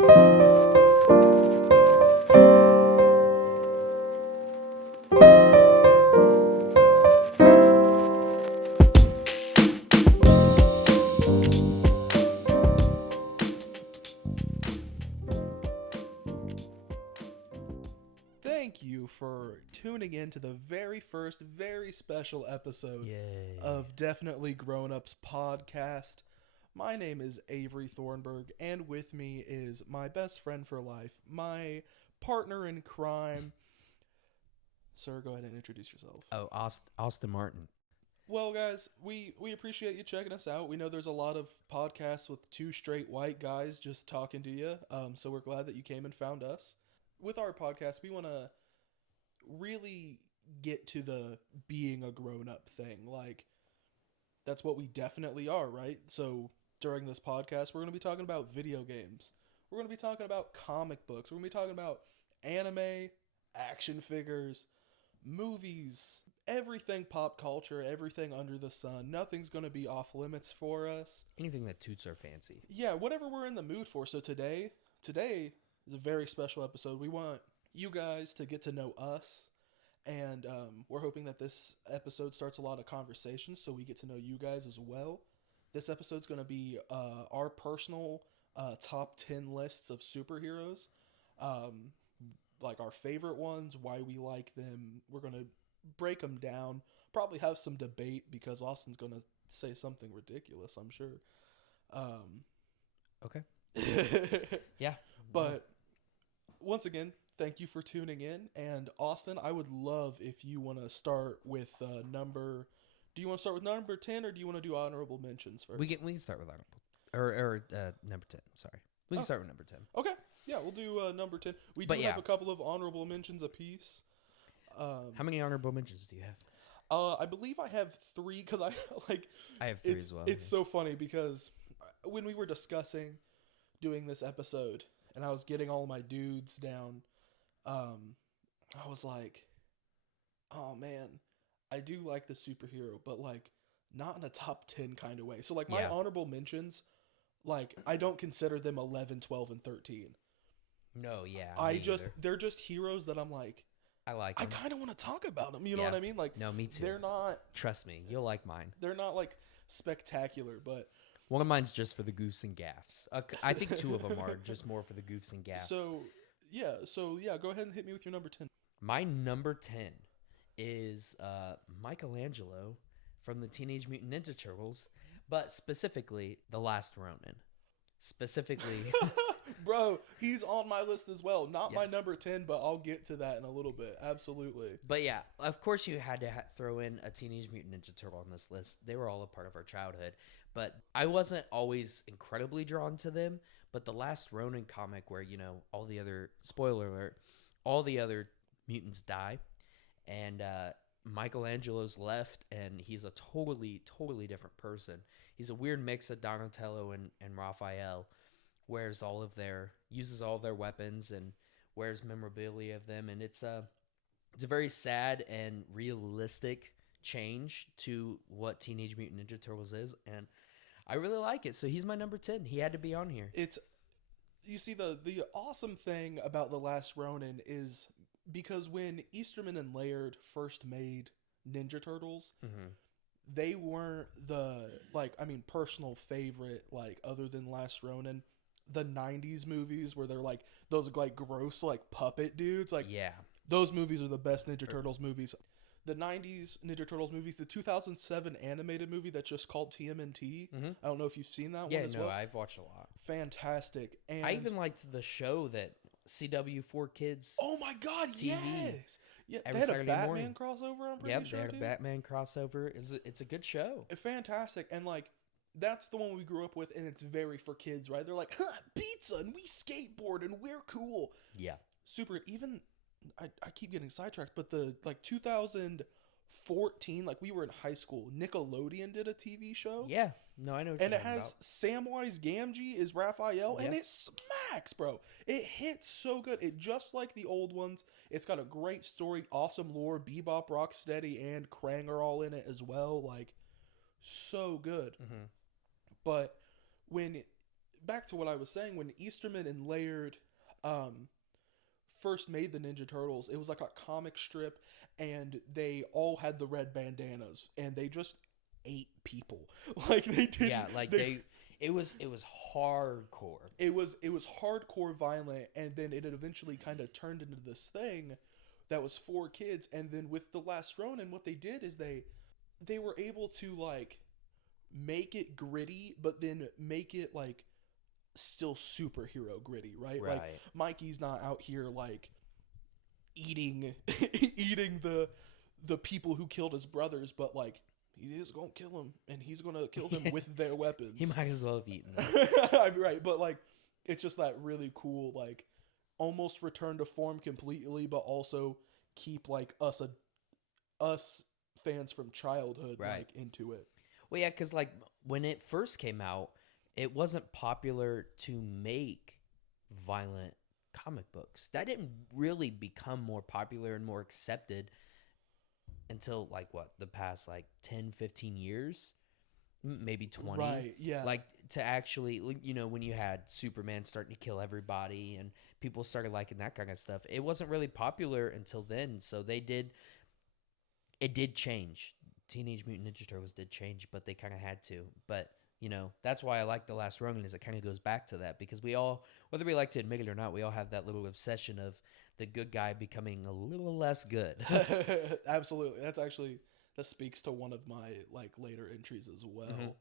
Thank you for tuning in to the very first, very special episode of Definitely Grown Ups podcast. My name is Avery Thornburg, and with me is my best friend for life, my partner in crime. Sir, go ahead and introduce yourself. Oh, Austin Martin. Well, guys, we appreciate you checking us out. We know there's a lot of podcasts with two straight white guys just talking to you, so we're glad that you came and found us. With our podcast, we want to really get to the being a grown-up thing. Like, that's what we definitely are, right? So during this podcast, we're going to be talking about video games. We're going to be talking about comic books. We're going to be talking about anime, action figures, movies, everything pop culture, everything under the sun. Nothing's going to be off limits for us. Anything that toots our fancy. Yeah, whatever we're in the mood for. So today is a very special episode. We want you guys to get to know us, and we're hoping that this episode starts a lot of conversations so we get to know you guys as well. This episode's going to be our personal top 10 lists of superheroes, like our favorite ones, why we like them. We're going to break them down, probably have some debate because Austin's going to say something ridiculous, I'm sure. Okay. Yeah. But once again, thank you for tuning in. And Austin, I would love if you want to start with number. Do you want to start with number 10 or do you want to do honorable mentions first? We can start with honorable number 10. Sorry, we can start with number 10. Okay, yeah, we'll do number 10. We do have a couple of honorable mentions apiece. How many honorable mentions do you have? I believe I have 3 because I have 3 as well. It's so funny because when we were discussing doing this episode and I was getting all my dudes down, I was like, oh man, I do like the superhero, but like not in a top 10 kind of way. So like my honorable mentions, like I don't consider them 11, 12, and 13. No, yeah. They're just heroes that I'm like, I like them. I kind of want to talk about them. You know what I mean? Like, no, me too. They're not. Trust me, you'll like mine. They're not like spectacular, but one of mine's just for the goofs and gaffs. I think 2 of them are just more for the goofs and gaffs. So yeah, go ahead and hit me with your number 10. My number 10 is Michelangelo from the Teenage Mutant Ninja Turtles, but specifically The Last Ronin. Specifically, bro, he's on my list as well. Not my number 10, but I'll get to that in a little bit. Absolutely. But yeah, of course you had to throw in a Teenage Mutant Ninja Turtle on this list. They were all a part of our childhood, but I wasn't always incredibly drawn to them. But the Last Ronin comic, where all the other, spoiler alert, all the other mutants die, and Michelangelo's left, and he's a totally different person. He's a weird mix of Donatello and Raphael. Uses all their weapons and wears memorabilia of them, and it's a very sad and realistic change to what Teenage Mutant Ninja Turtles is, and I really like it. So he's my number 10. He had to be on here. You see, the awesome thing about The Last Ronin is because when Easterman and Laird first made Ninja Turtles, they weren't personal favorite, other than Last Ronin. The 90s movies where they're like those like gross like puppet dudes, those movies are the best Ninja Turtles movies. The 90s Ninja Turtles movies, the 2007 animated movie that's just called TMNT. I don't know if you've seen that one as well. Yeah, no, I've watched a lot. Fantastic. And I even liked the show that CW4 Kids. Oh my God, TV. Yes. Yeah, Every they had Saturday a Batman morning. crossover, I'm pretty sure. They had a Batman crossover. It's a good show. Fantastic. And that's the one we grew up with, and it's very for kids, right? They're like, pizza, and we skateboard, and we're cool. Yeah. Super. Even, I keep getting sidetracked, but the 2014, we were in high school, Nickelodeon did a TV show. Yeah. No, I know what and you're it has Samwise Gamgee is Raphael, and it smacks, bro. It hits so good. It just like the old ones. It's got a great story, awesome lore. Bebop, Rocksteady, and Krang are all in it as well. So good. Mm-hmm. But when back to what I was saying, when Easterman and Laird first made the Ninja Turtles, it was like a comic strip, and they all had the red bandanas, and they just ate people. Like they didn't. Yeah, like it was hardcore. It was hardcore violent, and then it had eventually kind of turned into this thing that was for kids. And then with The Last Ronin, what they did is they were able to like make it gritty, but then make it like still superhero gritty, right? Right. Like Mikey's not out here like eating eating the people who killed his brothers, but like he is gonna kill him, and he's gonna kill them with their weapons. He might as well have eaten them. I'm right, but like it's just that really cool, like almost return to form completely, but also keep like us fans from childhood Right. like into it. Well, yeah, because like when it first came out, it wasn't popular to make violent comic books. That didn't really become more popular and more accepted until like what, the past like 10, 15 years, maybe 20. Right, yeah. Like to actually, you know, when you had Superman starting to kill everybody and people started liking that kind of stuff, it wasn't really popular until then. So it did change. Teenage Mutant Ninja Turtles did change, but they kind of had to. But, you know, that's why I like The Last Ronin, is it kind of goes back to that, because we all, whether we like to admit it or not, we all have that little obsession of the good guy becoming a little less good. Absolutely. That speaks to one of my like later entries as well.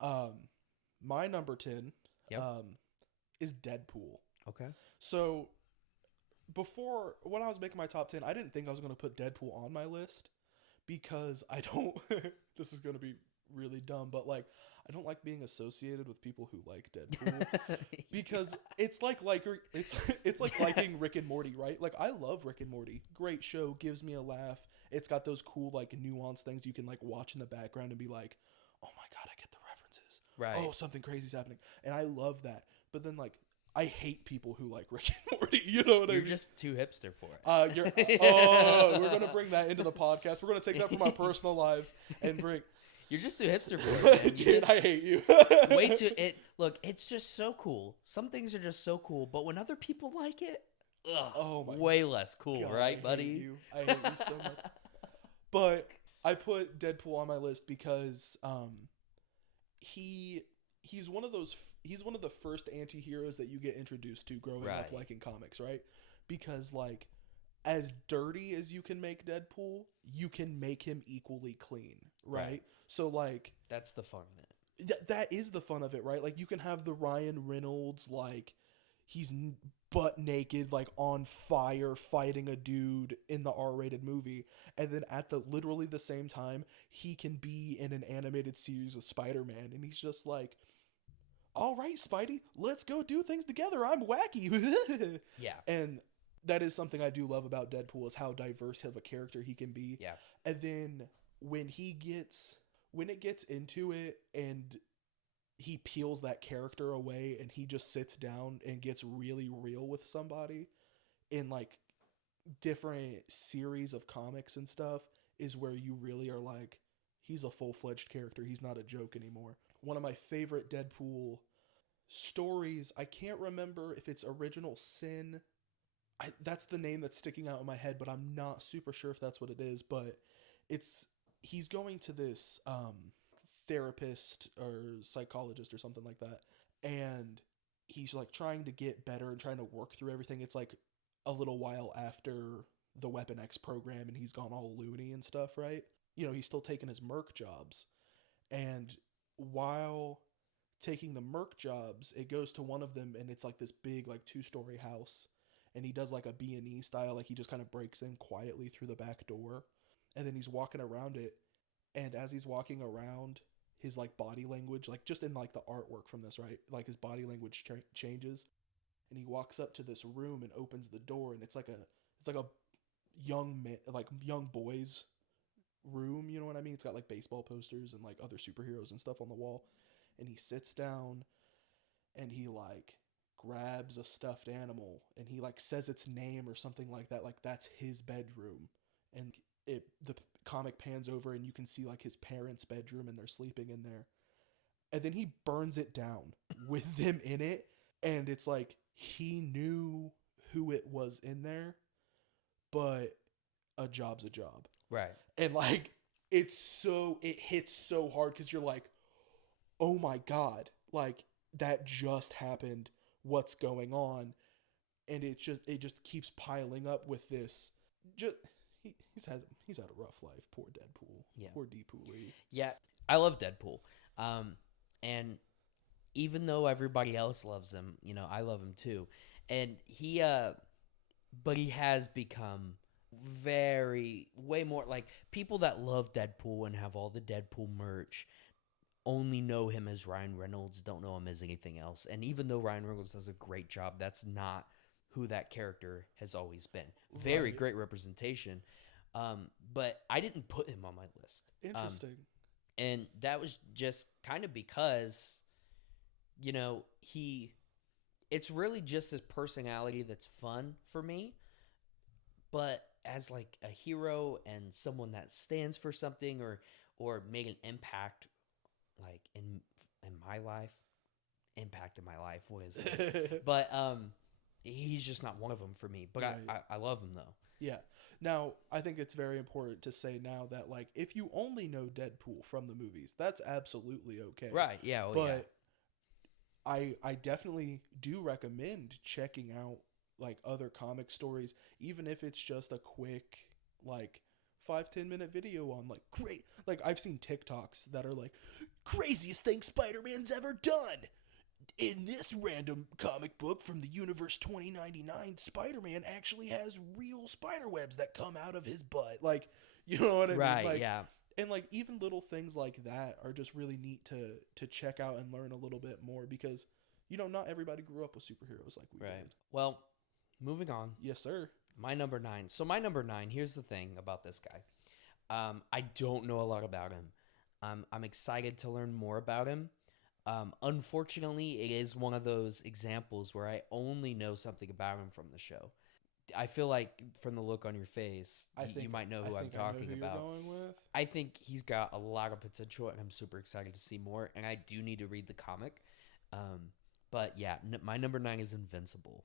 Mm-hmm. My number 10 Yep. is Deadpool. Okay. So before, when I was making my top 10, I didn't think I was going to put Deadpool on my list, because I don't this is going to be really dumb, but like I don't like being associated with people who like Deadpool because it's like it's like liking Rick and Morty, right? Like I love Rick and Morty. Great show, gives me a laugh. It's got those cool like nuanced things you can like watch in the background and be like, "Oh my god, I get the references." Right. Oh, something crazy's happening. And I love that. But then like I hate people who like Rick and Morty. You know what I mean? You're just too hipster for it. We're gonna bring that into the podcast. We're gonna take that from our personal lives and bring. You're just too hipster for it, man. Dude, I hate you. Way too. Look, it's just so cool. Some things are just so cool, but when other people like it, way less cool, God, right, buddy? I hate you so much. But I put Deadpool on my list because he's one of the first anti-heroes that you get introduced to growing up like in comics, right? Because like as dirty as you can make Deadpool, you can make him equally clean, right? So like that's the fun of it. That is the fun of it, right? Like you can have the Ryan Reynolds, like he's butt naked, like on fire, fighting a dude in the R-rated movie, and then at literally the same time, he can be in an animated series of Spider-Man, and he's just like, "All right, Spidey, let's go do things together. I'm wacky." Yeah, and that is something I do love about Deadpool, is how diverse of a character he can be. Yeah, and then when it gets into it and he peels that character away and he just sits down and gets really real with somebody in like different series of comics and stuff, is where you really are like, he's a full-fledged character. He's not a joke anymore. One of my favorite Deadpool stories, I can't remember if it's Original Sin. That's the name that's sticking out in my head, but I'm not super sure if that's what it is. But he's going to this therapist or psychologist or something like that, and he's like trying to get better and trying to work through everything. It's like a little while after the Weapon X program, and he's gone all loony and stuff, right? You know, he's still taking his Merc jobs, and while taking the Merc jobs, it goes to one of them, and it's like this big like 2-story house, and he does like a B&E style, like he just kind of breaks in quietly through the back door, and then he's walking around it, and as he's walking around, his like body language, like just in like the artwork from this, right, like his body language changes, and he walks up to this room and opens the door, and it's like a young boys room, you know what I mean? It's got like baseball posters and like other superheroes and stuff on the wall, and he sits down and he like grabs a stuffed animal and he like says its name or something like that, like that's his bedroom, and the comic pans over and you can see like his parents' bedroom and they're sleeping in there, and then he burns it down with them in it, and it's like he knew who it was in there, but a job's a job. Right. And like it hits so hard because you're like, oh my god, like that just happened. What's going on? And it just keeps piling up with this. Just he's had a rough life. Poor Deadpool. Yeah. Poor Deadpool. Yeah, I love Deadpool. And even though everybody else loves him, you know, I love him too. And but he has become way more like people that love Deadpool and have all the Deadpool merch only know him as Ryan Reynolds, don't know him as anything else. And even though Ryan Reynolds does a great job, that's not who that character has always been. Very great representation. But I didn't put him on my list. Interesting. And that was just kind of because, you know, it's really just his personality that's fun for me. But as like a hero and someone that stands for something or made an impact like in my life, what is this? But he's just not one of them for me. But right. I love him though. Yeah. Now, I think it's very important to say now that, like, if you only know Deadpool from the movies, that's absolutely okay. Right, yeah. Well, I definitely do recommend checking out, like, other comic stories, even if it's just a quick, like, 5-10 minute video on, like, great. Like, I've seen TikToks that are like, craziest thing Spider-Man's ever done. In this random comic book from the universe 2099, Spider-Man actually has real spider webs that come out of his butt. Like, you know what I mean? Right, like, yeah. And, like, even little things like that are just really neat to check out and learn a little bit more because, you know, not everybody grew up with superheroes like we did. Well, moving on. Yes, sir. My number 9. So my number 9, here's the thing about this guy. I don't know a lot about him. I'm excited to learn more about him. Unfortunately, it is one of those examples where I only know something about him from the show. I feel like from the look on your face, you might know who I'm talking about. I think he's got a lot of potential, and I'm super excited to see more. And I do need to read the comic. But yeah, my number 9 is Invincible.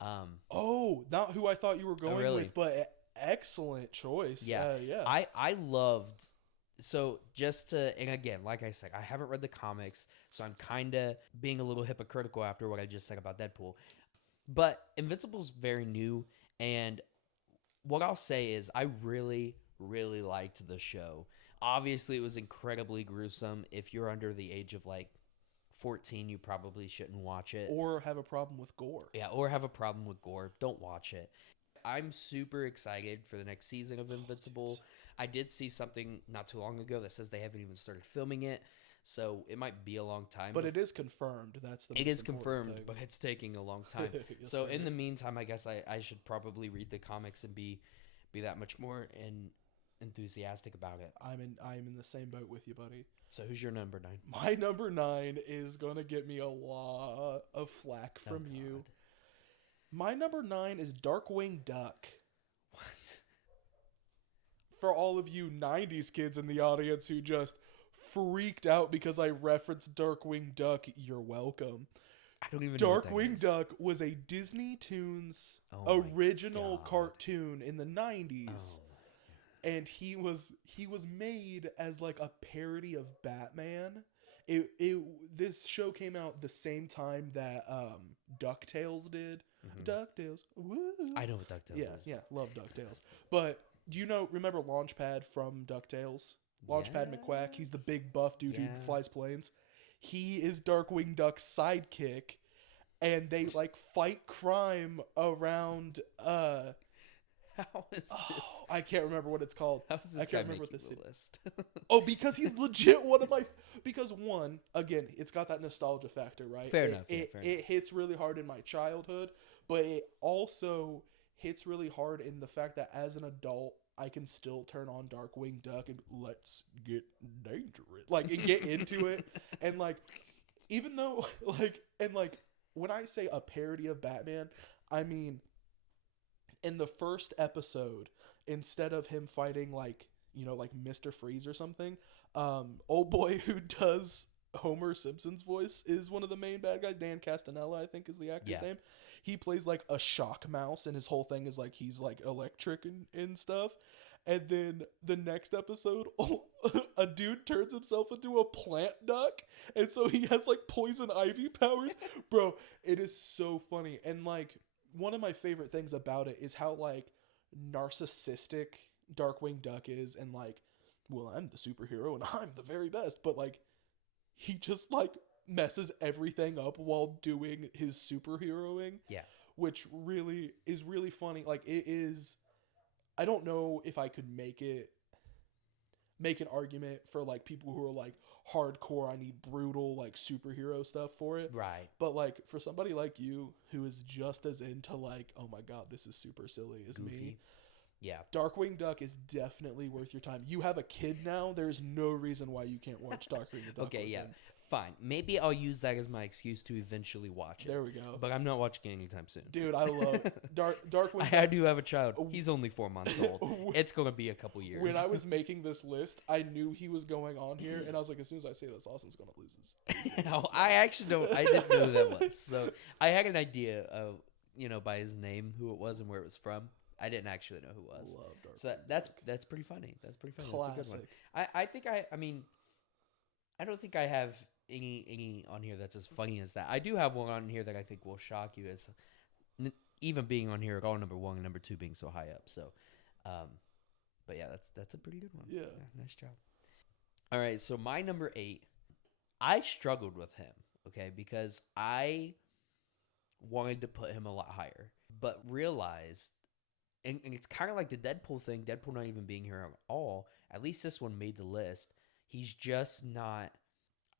Not who I thought you were going with, but excellent choice. Yeah, yeah. I loved. So and again, like I said, I haven't read the comics, so I'm kind of being a little hypocritical after what I just said about Deadpool. But Invincible's very new, and what I'll say is I really, really liked the show. Obviously, it was incredibly gruesome. If you're under the age of like 14, you probably shouldn't watch it. Or have a problem with gore. Yeah, or have a problem with gore. Don't watch it. I'm super excited for the next season of Invincible. I did see something not too long ago that says they haven't even started filming it, so it might be a long time. But it is confirmed. It is confirmed, but it's taking a long time. Yes, so sir. in the meantime, I guess I should probably read the comics and be that much more enthusiastic about it. I'm in the same boat with you, buddy. So who's your number 9? My number 9 is gonna get me a lot of flack from you. My number 9 is Darkwing Duck. What? For all of you 90s kids in the audience who just freaked out because I referenced Darkwing Duck, you're welcome. I don't even know what that is. Darkwing Duck was a Disney Toons original cartoon in the 90s. And he was made as like a parody of Batman. This show came out the same time that DuckTales did. Mm-hmm. DuckTales. Woo. I know what DuckTales is. Yeah, love DuckTales. But do you remember Launchpad from DuckTales? Launchpad McQuack. He's the big buff dude who flies planes. He is Darkwing Duck's sidekick, and they like fight crime around. How is this? I can't remember what it's called. How is this I can't remember what this list. Because he's legit one of my. Because one, again, it's got that nostalgia factor, right? Fair enough. It hits really hard in my childhood, but it also hits really hard in the fact that as an adult, I can still turn on Darkwing Duck and let's get dangerous, like and get into it, and like, even though when I say a parody of Batman, I mean, in the first episode, instead of him fighting like Mr. Freeze or something, old boy who does Homer Simpson's voice is one of the main bad guys. Dan Castanella, I think, is the actor's Yeah. name. He plays like a shock mouse, and his whole thing is like he's like electric and stuff. And then the next episode, a dude turns himself into a plant duck, and so he has like poison ivy powers. Bro, it is so funny. And like one of my favorite things about it is how like narcissistic Darkwing Duck is, and like, well, I'm the superhero and I'm the very best, but like he just like messes everything up while doing his superheroing. Yeah. Which really is really funny. Like it is, I don't know if I could make an argument for like people who are like hardcore, I need brutal like superhero stuff for it. Right. But like for somebody like you who is just as into like, oh my god, this is super silly as Goofy. me. Yeah. Darkwing Duck is definitely worth your time. You have a kid now. There's no reason why you can't watch Darkwing Duck. Okay, with yeah. him. Fine. Maybe I'll use that as my excuse to eventually watch it. There we go. But I'm not watching it anytime soon. Dude, I love Darkwing. I do have a child. He's only 4 months old. It's going to be a couple years. When I was making this list, I knew he was going on here, and I was like, as soon as I say this, Austin's going to lose his. No, I actually don't. I didn't know who that was. So I had an idea of, by his name, who it was and where it was from. I didn't actually know who it was. Love Darkwing So that's pretty funny. That's pretty funny. Classic. That's a good one. I think I mean, I don't think I have any on here that's as funny as that. I do have one on here that I think will shock you, as even being on here at all number 1 and number 2 being so high up. So, but yeah, that's a pretty good one. Yeah. Nice job. All right, so my number 8, I struggled with him, okay, because I wanted to put him a lot higher, but realized, and it's kind of like the Deadpool thing, Deadpool not even being here at all, at least this one made the list. He's just not,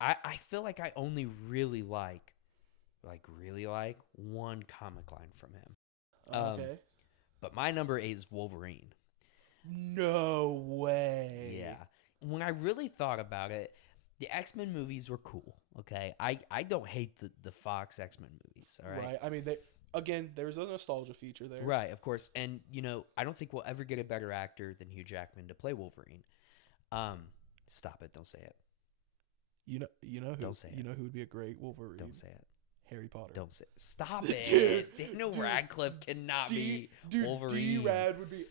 I feel like I only really like one comic line from him. Okay. But my number 8 is Wolverine. No way. Yeah. When I really thought about it, the X-Men movies were cool, okay? I don't hate the Fox X-Men movies, all right? Right. I mean, there's a nostalgia feature there. Right, of course. And, I don't think we'll ever get a better actor than Hugh Jackman to play Wolverine. Stop it. Don't say it. You know who? Don't say it. You know who would be a great Wolverine? Don't say it. Harry Potter. Don't say it. Stop it. Dude, Daniel dude, Radcliffe cannot be Wolverine. D-Rad would be,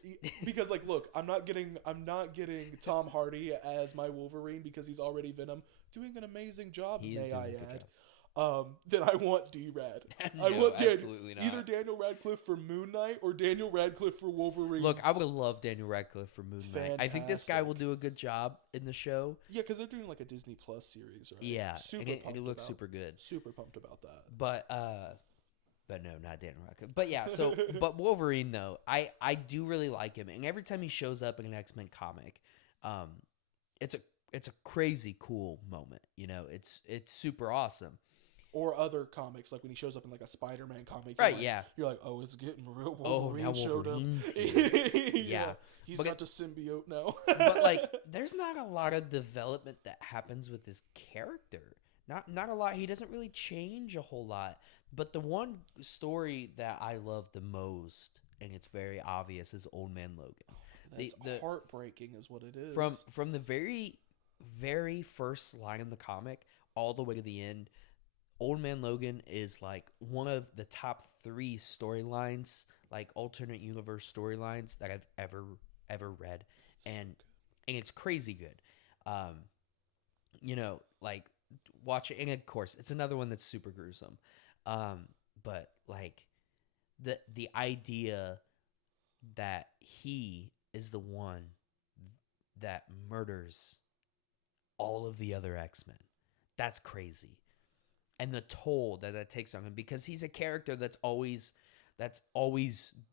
because like, look, I'm not getting Tom Hardy as my Wolverine because he's already Venom, doing an amazing job. He is may doing I a good add? job. Then I want D-Rad. No, I want absolutely not. either Daniel Radcliffe for Moon Knight or Daniel Radcliffe for Wolverine. Look, I would love Daniel Radcliffe for Moon Knight. I think this guy will do a good job in the show. Yeah, because they're doing like a Disney Plus series, right? Yeah, super and it looks super good. Super pumped about that. But no, not Daniel Radcliffe. But yeah, so but Wolverine though, I do really like him, and every time he shows up in an X-Men comic, it's a crazy cool moment. It's super awesome. Or other comics, like when he shows up in like a Spider-Man comic. Right, like, yeah. You're like, oh, it's getting real. Wolverine now showed up. Yeah. He's But got the symbiote now. But like, there's not a lot of development that happens with this character. Not a lot. He doesn't really change a whole lot. But the one story that I love the most, and it's very obvious, is Old Man Logan. That's heartbreaking is what it is. From the very, very first line in the comic all the way to the end, Old Man Logan is like one of the top 3 storylines, like alternate universe storylines that I've ever read, and it's crazy good. Like watch it, and of course it's another one that's super gruesome. But like the idea that he is the one that murders all of the other X-Men, that's crazy. And the toll that takes on him, because he's a character that's always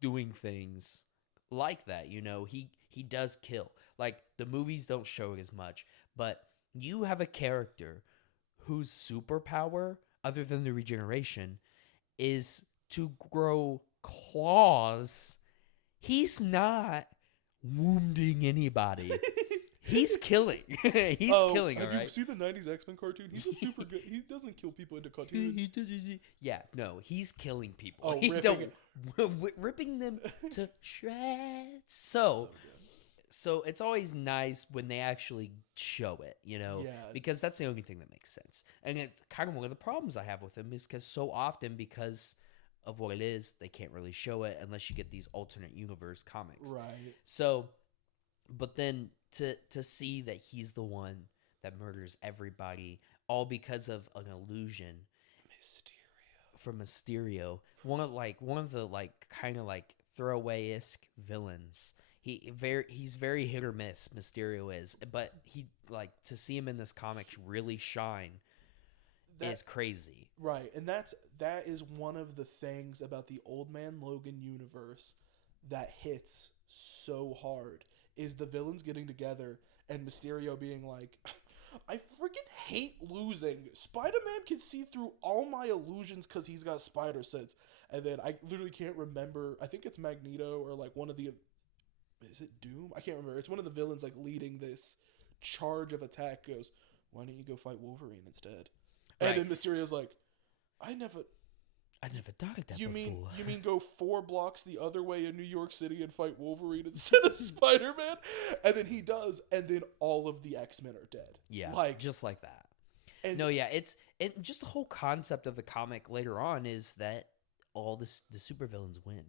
doing things like that. He does kill. Like, the movies don't show it as much, but you have a character whose superpower, other than the regeneration, is to grow claws. He's not wounding anybody. He's killing. He's killing, all right? Have you seen the 90s X-Men cartoon? He's a super good... He doesn't kill people into cartoons. Yeah, no, he's killing people. Oh, Ripping them to shreds. So it's always nice when they actually show it, you know, Yeah. because that's the only thing that makes sense. And it's kind of one of the problems I have with them is because so often, because of what it is, they can't really show it unless you get these alternate universe comics. Right. So, but then to see that he's the one that murders everybody, all because of an illusion from Mysterio, one of the like kind of like throwaway-esque villains. He's very hit or miss. Mysterio is, but he like to see him in this comic really shine is crazy. Right, and that is one of the things about the Old Man Logan universe that hits so hard is the villains getting together and Mysterio being like, I freaking hate losing. Spider-Man can see through all my illusions because he's got spider sense. And then I literally can't remember. I think it's Magneto or like one of the... Is it Doom? I can't remember. It's one of the villains like leading this charge of attack goes, why don't you go fight Wolverine instead? And then Mysterio's like, I never thought of that you before. You mean go 4 blocks the other way in New York City and fight Wolverine instead of Spider-Man? And then he does, and then all of the X-Men are dead. Yeah, like just like that. And no, yeah, it's and just the whole concept of the comic later on is that all the supervillains win.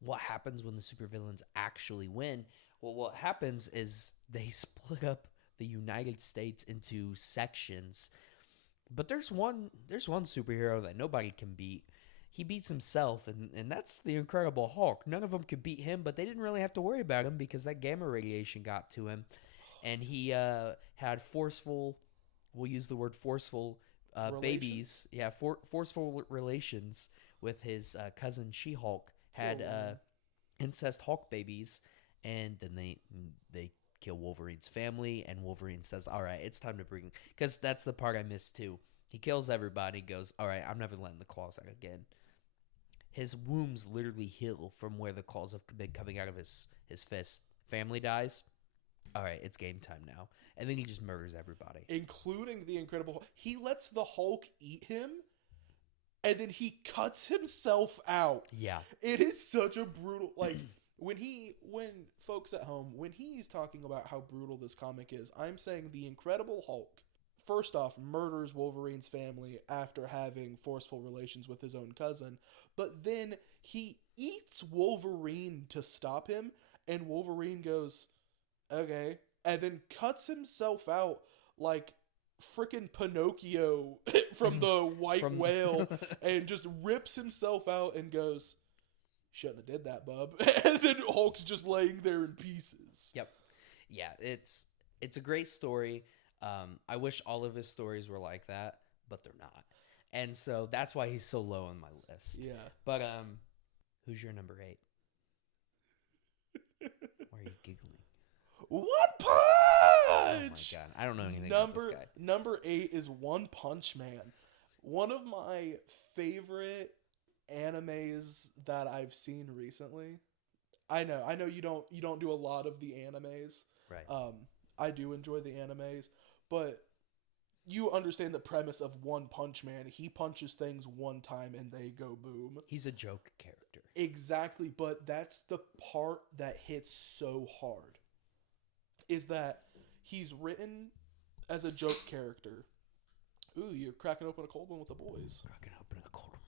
What happens when the supervillains actually win? Well, what happens is they split up the United States into sections. But there's one superhero that nobody can beat. He beats himself, and that's the Incredible Hulk. None of them could beat him, but they didn't really have to worry about him because that gamma radiation got to him. And he had forceful, we'll use the word forceful, babies. Yeah, forceful relations with his cousin She-Hulk. Had incest Hulk babies, and then they kill Wolverine's family, and Wolverine says, all right, it's time to bring... Because that's the part I missed, too. He kills everybody, goes, all right, I'm never letting the claws out again. His wounds literally heal from where the claws have been coming out of his fist. Family dies. All right, it's game time now. And then he just murders everybody. Including the Incredible Hulk. He lets the Hulk eat him, and then he cuts himself out. Yeah. It is such a brutal... Like... When folks at home, when he's talking about how brutal this comic is, I'm saying the Incredible Hulk, first off, murders Wolverine's family after having forceful relations with his own cousin, but then he eats Wolverine to stop him, and Wolverine goes, okay, and then cuts himself out like freaking Pinocchio from the White Whale, and just rips himself out and goes... Shouldn't have did that, bub. And then Hulk's just laying there in pieces. Yep. Yeah, it's a great story. I wish all of his stories were like that, but they're not. And so that's why he's so low on my list. Yeah. But who's your number 8? Why are you giggling? One Punch! Oh my god. I don't know anything about this guy. Number 8 is One Punch Man. One of my favorite animes that I've seen recently. I know you don't do a lot of the animes. Right. I do enjoy the animes, but you understand the premise of One Punch Man. He punches things one time and they go boom. He's a joke character. Exactly, but that's the part that hits so hard. Is that he's written as a joke character. Ooh, you're cracking open a cold one with the boys. Cracking open a cold one.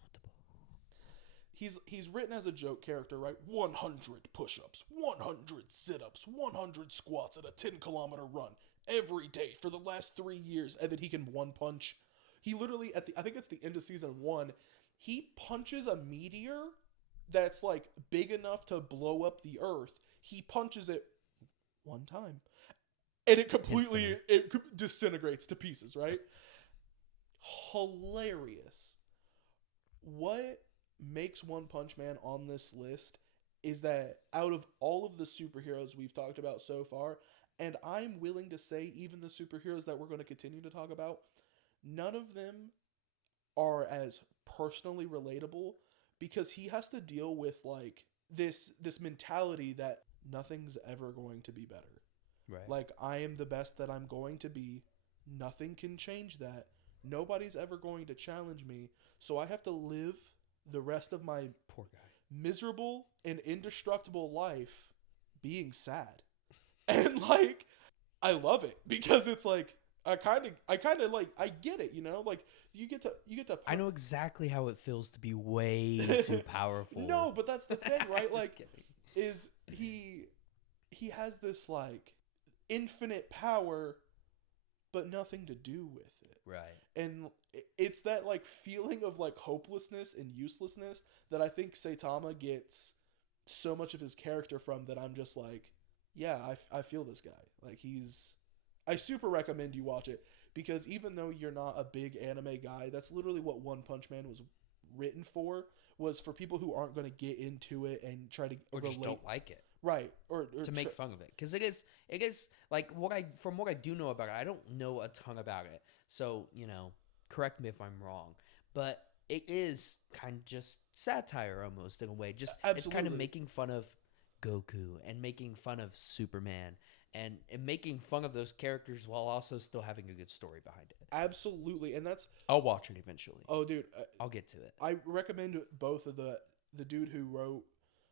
He's written as a joke character, right? 100 push-ups, 100 sit-ups, 100 squats, and a 10-kilometer run every day for the last 3 years, and then he can one punch. He literally, I think it's the end of season 1, he punches a meteor that's like big enough to blow up the Earth. He punches it one time, and it completely disintegrates to pieces, right? Hilarious. What makes One Punch Man on this list is that out of all of the superheroes we've talked about so far, and I'm willing to say even the superheroes that we're going to continue to talk about, none of them are as personally relatable because he has to deal with like this mentality that nothing's ever going to be better. Right. Like, I am the best that I'm going to be. Nothing can change that. Nobody's ever going to challenge me. So I have to live the rest of my poor guy miserable and indestructible life being sad. And like I love it because it's like I kind of like I get it, like you get to I know exactly how it feels to be way too powerful. No, but that's the thing, right? Just Like kidding. is he has this like infinite power but nothing to do with it. Right. And it's that like feeling of like hopelessness and uselessness that I think Saitama gets so much of his character from, that I'm just like, yeah, I feel this guy. Like I super recommend you watch it, because even though you're not a big anime guy, that's literally what One Punch Man was written for, was for people who aren't going to get into it and try to Or relate. just don't like it. Right. Or to make fun of it, because it is like from what I do know about it, I don't know a ton about it, so correct me if I'm wrong, but it is kind of just satire almost in a way. Just Absolutely. It's kind of making fun of Goku and making fun of Superman and making fun of those characters while also still having a good story behind it. Absolutely. And that's I'll watch it eventually. Oh, dude, I'll get to it. I recommend both of the dude who wrote.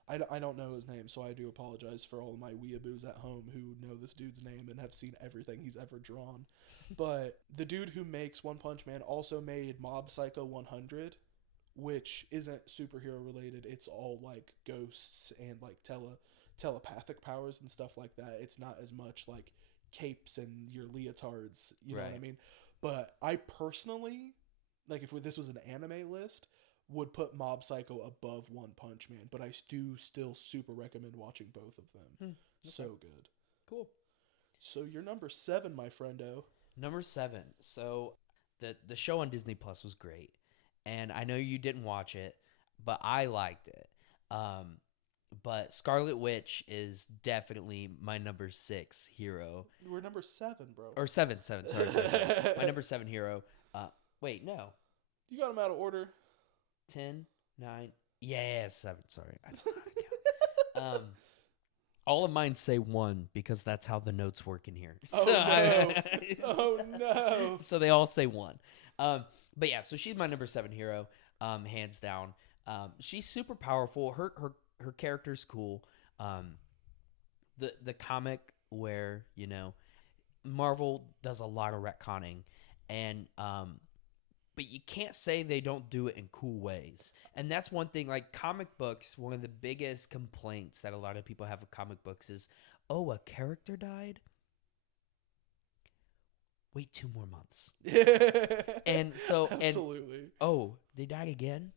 I don't know his name, so I do apologize for all of my weeaboos at home who know this dude's name and have seen everything he's ever drawn. But the dude who makes One Punch Man also made Mob Psycho 100, which isn't superhero related. It's all like ghosts and like telepathic powers and stuff like that. It's not as much like capes and your leotards, you know what I mean? But I personally, like if this was an anime list, would put Mob Psycho above One Punch Man, but I do still super recommend watching both of them. Okay. So good. Cool. So you're number 7, my friendo. Number 7. So the show on Disney Plus was great, and I know you didn't watch it, but I liked it. But Scarlet Witch is definitely my number 6 hero. We're number 7, bro. Or 7. Sorry. My number 7 hero. Wait, no. You got them out of order. 10, 9. Yeah, 7. Sorry. All of mine say 1 because that's how the notes work in here. Oh, no. Oh, no. So they all say 1. But yeah, so she's my number 7 hero, hands down. She's super powerful. Her character's cool. The comic where, Marvel does a lot of retconning, and but you can't say they don't do it in cool ways. And that's one thing, like comic books, one of the biggest complaints that a lot of people have with comic books is, oh, a character died? Wait 2 more months. And so, absolutely. Oh, they died again?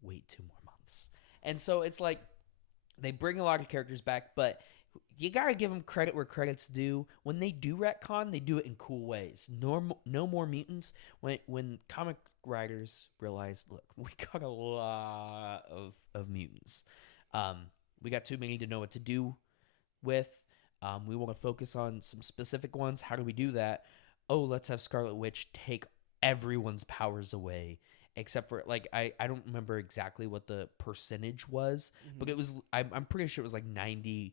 Wait 2 more months. And so it's like they bring a lot of characters back, but you gotta give them credit where credit's due. When they do retcon, they do it in cool ways. No more mutants. When comic writers realized, look, we got a lot of mutants. We got too many to know what to do with. We want to focus on some specific ones. How do we do that? Oh, let's have Scarlet Witch take everyone's powers away. Except for, like, I don't remember exactly what the percentage was, but it was, I'm pretty sure it was like 95%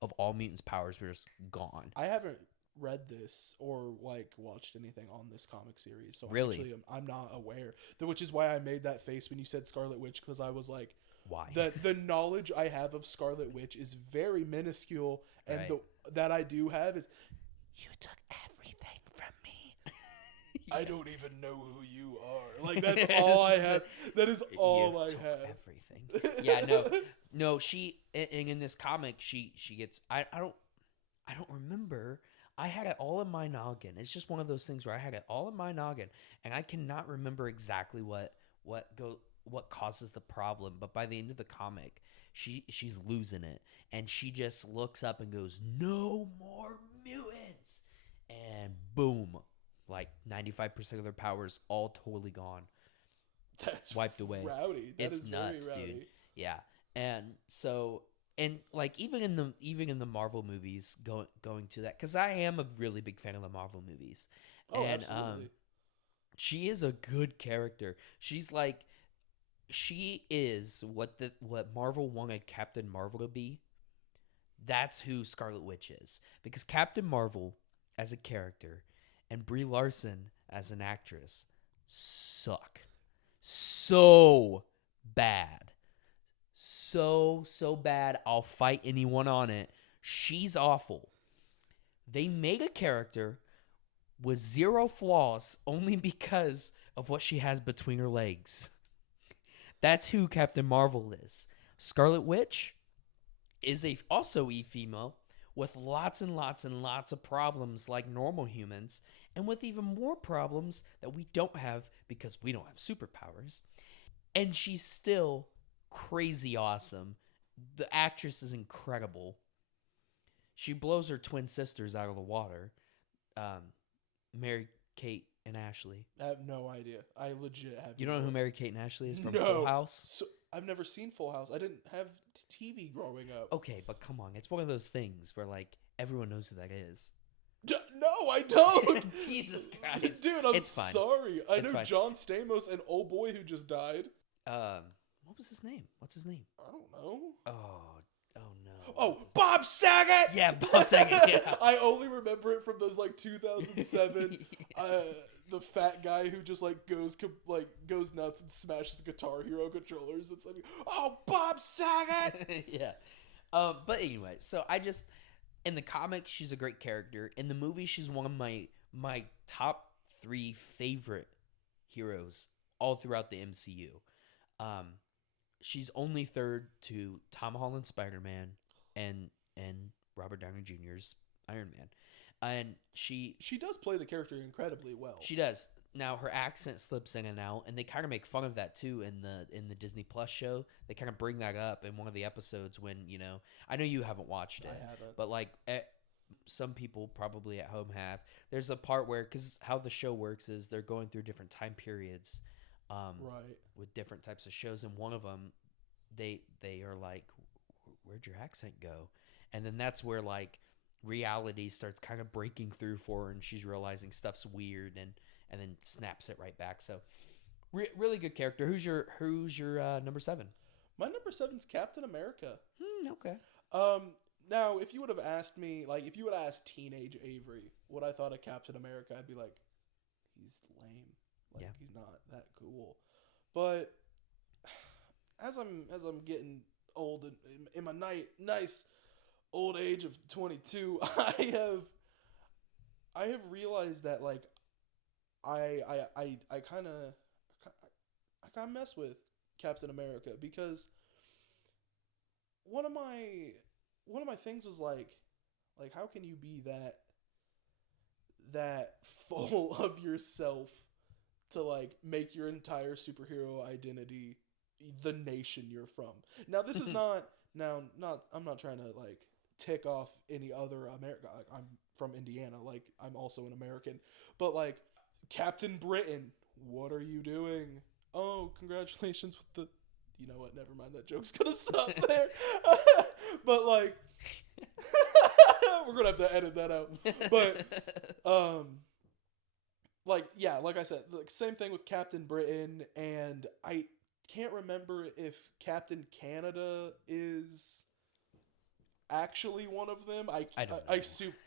of all mutants' powers were just gone. I haven't read this or, like, watched anything on this comic series, so really? I'm not aware. Which is why I made that face when you said Scarlet Witch, because I was like, why? The knowledge I have of Scarlet Witch is very minuscule, and right. that I do have is, you took everything from me. I don't even know who you are. Like, that's all I have. That is all I have. Everything. Yeah, no. She in this comic, she gets. I don't remember. I had it all in my noggin. It's just one of those things where I had it all in my noggin, and I cannot remember exactly what causes the problem. But by the end of the comic, she's losing it, and she just looks up and goes, "No more mutants," and boom. Like 95% of their powers all totally gone. That's wiped away. Rowdy. It's nuts, dude. Yeah. And so, and like even in the Marvel movies, going to that, because I am a really big fan of the Marvel movies. Oh, and absolutely. she is a good character. She is what Marvel wanted Captain Marvel to be. That's who Scarlet Witch is. Because Captain Marvel as a character and Brie Larson as an actress suck so bad. So bad. I'll fight anyone on it. She's awful. They made a character with zero flaws only because of what she has between her legs. That's who Captain Marvel is. Scarlet Witch is also a female with lots and lots and lots of problems like normal humans, and with even more problems that we don't have because we don't have superpowers. And she's still crazy awesome. The actress is incredible. She blows her twin sisters out of the water. Mary Kate and Ashley. I have no idea. I legit have. You don't know who Mary Kate and Ashley is from No. Full House? So I've never seen Full House. I didn't have TV growing up. Okay, but come on. It's one of those things where, like, everyone knows who that is. No, I don't. Jesus Christ. Dude, I'm It's fine. sorry. I It's know fine. John Stamos and old boy who just died. What was his name? What's his name? I don't know. Oh no. Oh, What's his Bob Saget! Yeah, Bob Saget, yeah. I only remember it from those, like, 2007, the fat guy who just, like, goes nuts and smashes Guitar Hero controllers. It's like, oh, Bob Saget! Yeah. But anyway, so in the comic, she's a great character. In the movie, she's one of my top 3 favorite heroes all throughout the MCU. She's only third to Tom Holland's Spider-Man and Robert Downey Jr.'s Iron Man. And she does play the character incredibly well. She does. Now her accent slips in and out, and they kind of make fun of that too in the Disney Plus show. They kind of bring that up in one of the episodes when, I know you haven't watched it. I haven't. But like some people probably at home have. There's a part where, because how the show works is they're going through different time periods, right, with different types of shows, and one of them they are like, where'd your accent go? And then that's where like reality starts kind of breaking through for her, and she's realizing stuff's weird, and then snaps it right back. So really good character. Who's your number 7? My number 7's Captain America. Okay. Now, if you would have asked me, like, if you would have asked teenage Avery what I thought of Captain America, I'd be like, he's lame. Like, yeah. He's not that cool. But as I'm getting old and in my nice old age of 22, I have realized that, like, I kind of mess with Captain America, because one of my things was like how can you be that full of yourself to, like, make your entire superhero identity the nation you're from? Now, this is I'm not trying to, like, tick off any other America. Like, I'm from Indiana, like, I'm also an American, but, like, Captain Britain, what are you doing? Oh, congratulations with the... You know what? Never mind. That joke's gonna stop there. But, like... we're gonna have to edit that out. But, like, yeah, like I said, like, same thing with Captain Britain, and I can't remember if Captain Canada is... actually one of them. I don't know.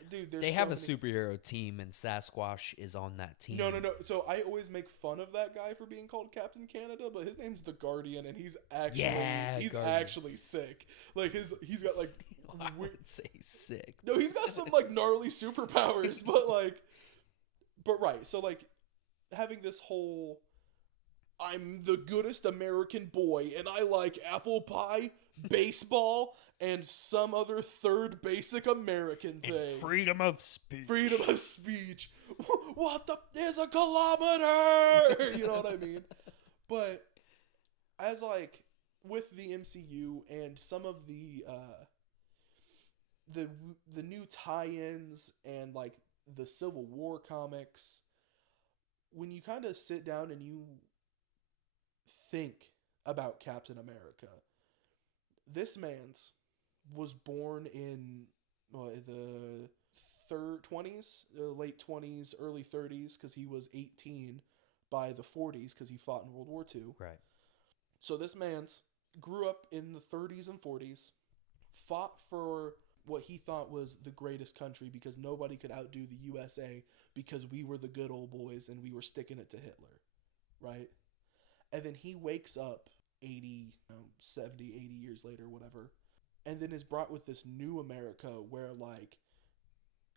Dude, they have a superhero team, and Sasquatch is on that team. No. So I always make fun of that guy for being called Captain Canada, but his name's the Guardian, and he's actually sick. Like, he's got, like, I wouldn't say sick. No, he's got some, like, gnarly superpowers, but right. So, like, having this whole, I'm the goodest American boy, and I like apple pie, baseball, and some other third basic American thing. And freedom of speech. Freedom of speech. What is a kilometer? You know what I mean? But as, like, with the MCU and some of the new tie-ins and, like, the Civil War comics, when you kind of sit down and you think about Captain America, this man's was born in the 20s, late 20s, early 30s, because he was 18 by the 40s because he fought in World War II. Right. So this man's grew up in the 30s and 40s, fought for what he thought was the greatest country because nobody could outdo the USA because we were the good old boys and we were sticking it to Hitler, right? And then he wakes up 80, 70, 80 years later, whatever, and then is brought with this new America where, like,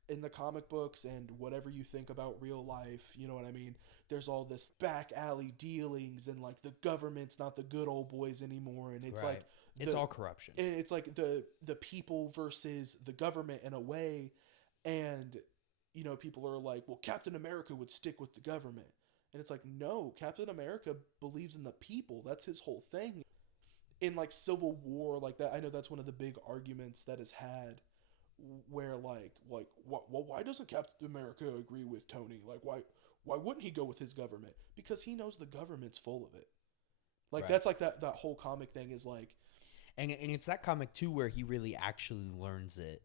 in the comic books and whatever you think about real life, you know what I mean? There's all this back alley dealings, and like the government's not the good old boys anymore, and it's Right. like It's all corruption. and it's like the people versus the government in a way, and people are like, well, Captain America would stick with the government, and it's like, no, Captain America believes in the people. That's his whole thing. In like Civil War, like that, I know that's one of the big arguments that is had, where why doesn't Captain America agree with Tony? Like, why wouldn't he go with his government? Because he knows the government's full of it. Like, Right. that's like that whole comic thing is like, And it's that comic too where he really actually learns it,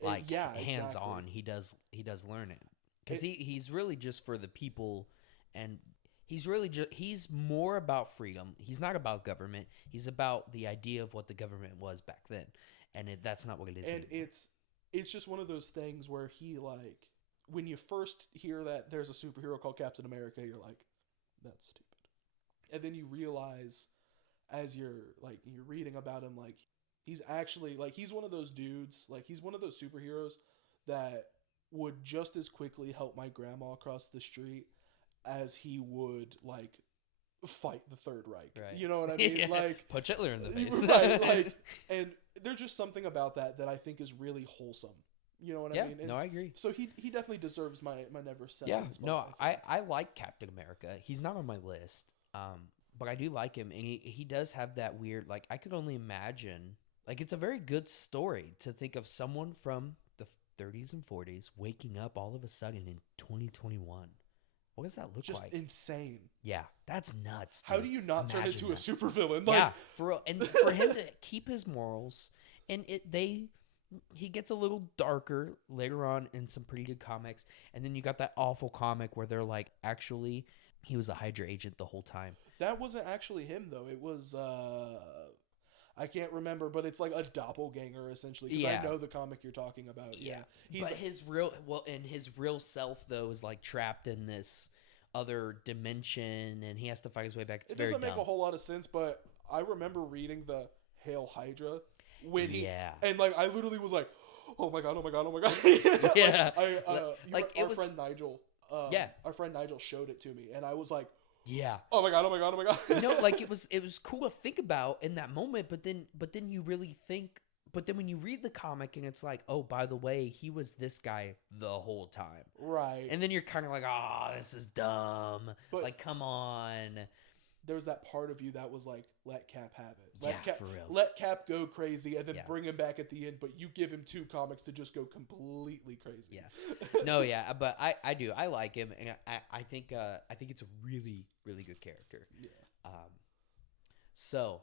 like yeah, hands exactly. on. He does learn it because he's really just for the people, and he's really he's more about freedom. He's not about government. He's about the idea of what the government was back then, and that's not what it is. And anymore. it's just one of those things where he, like, when you first hear that there's a superhero called Captain America, you're like, that's stupid. And then you realize, as you're reading about him, like, he's actually, like, he's one of those dudes, like, he's one of those superheroes that would just as quickly help my grandma across the street as he would, like, fight the Third Reich. Right. You know what I mean? Yeah. Like, Punch Hitler in the face. right, like, and there's just something about that I think is really wholesome. You know what I mean? And no, I agree. so he definitely deserves my never said. Yeah, no, I like Captain America. He's not on my list, but I do like him, and he does have that weird, like, I could only imagine, like, it's a very good story to think of someone from the 30s and 40s waking up all of a sudden in 2021. What does that look just like? insane. Yeah, that's nuts. How dude. do you not turn Imagine into that. a supervillain? Like, Yeah, for real. And for him to keep his morals, and he gets a little darker later on in some pretty good comics, and then you got that awful comic where they're like, actually, he was a Hydra agent the whole time. that wasn't actually him though. It was I can't remember, but it's like a doppelganger essentially. Because Yeah. I know the comic you're talking about. Yeah, But his real self though is like trapped in this other dimension, and he has to fight his way back. It's it very doesn't make dumb. a whole lot of sense, but I remember reading the Hail Hydra when he Yeah. and like I literally was like, oh my god, oh my god, oh my god. Yeah. Our friend Nigel. Our friend Nigel showed it to me, and I was like, Yeah. oh my god, oh my god, oh my god. Like it was cool to think about in that moment, but then you really think. But then when you read the comic and it's like, oh, by the way, he was this guy the whole time. Right. And then you're kind of like, oh, this is dumb. But like, come on. there was that part of you that was like, let Cap have it. For real. Let Cap go crazy and then Yeah. bring him back at the end, but you give him 2 comics to just go completely crazy. Yeah. No, yeah, but I do. I like him, and I think it's a really, really good character. Yeah. So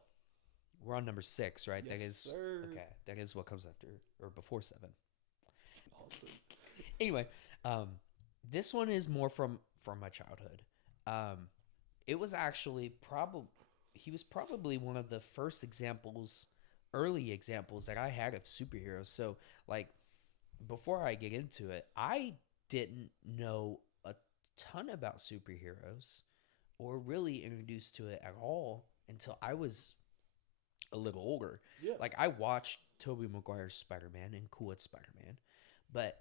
we're on number 6, right? Yes, that is sir. okay. That is what comes after or before 7. Austin. Anyway, this one is more from my childhood. It was actually he was probably one of the first early examples that I had of superheroes. So, like, before I get into it, I didn't know a ton about superheroes or really introduced to it at all until I was a little older. Yeah. Like, I watched Tobey Maguire's Spider-Man and Cool at Spider-Man, but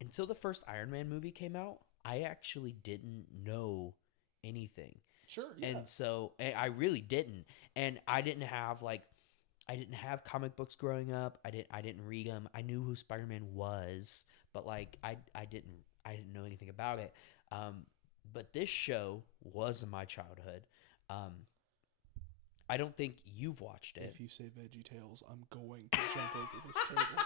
until the first Iron Man movie came out, I actually didn't know anything. Sure, yeah. And so I really didn't. And I didn't have comic books growing up. I didn't read them. I knew who Spider-Man was, but like I didn't know anything about it. But this show was in my childhood. I don't think you've watched it. If you say VeggieTales, I'm going to jump over this table.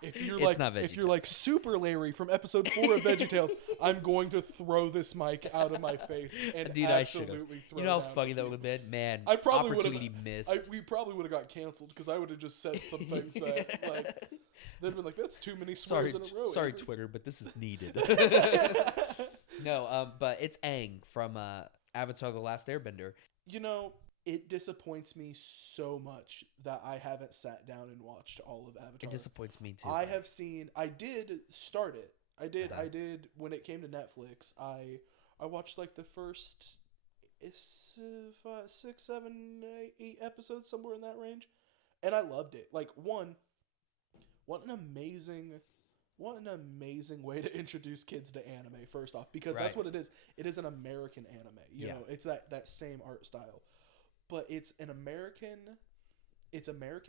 If you're It's not if you're like Super Larry from episode 4 of VeggieTales, I'm going to throw this mic out of my face and Dude, absolutely throw You know how down funny at that you. would have been? Man, I probably would opportunity have missed. we probably would have got canceled because I would have just said some things that like they'd been like, that's too many swears in a row. Sorry, Avery." Twitter, but this is needed. No, but it's Aang from Avatar: The Last Airbender. You know, it disappoints me so much that I haven't sat down and watched all of Avatar. It disappoints me too. I did start it. I did when it came to Netflix. I watched like the first 6, 7, 8 episodes, somewhere in that range, and I loved it. Like, what an amazing way to introduce kids to anime, first off, because that's what it is. It is an American anime. You know, it's that same art style. But it's American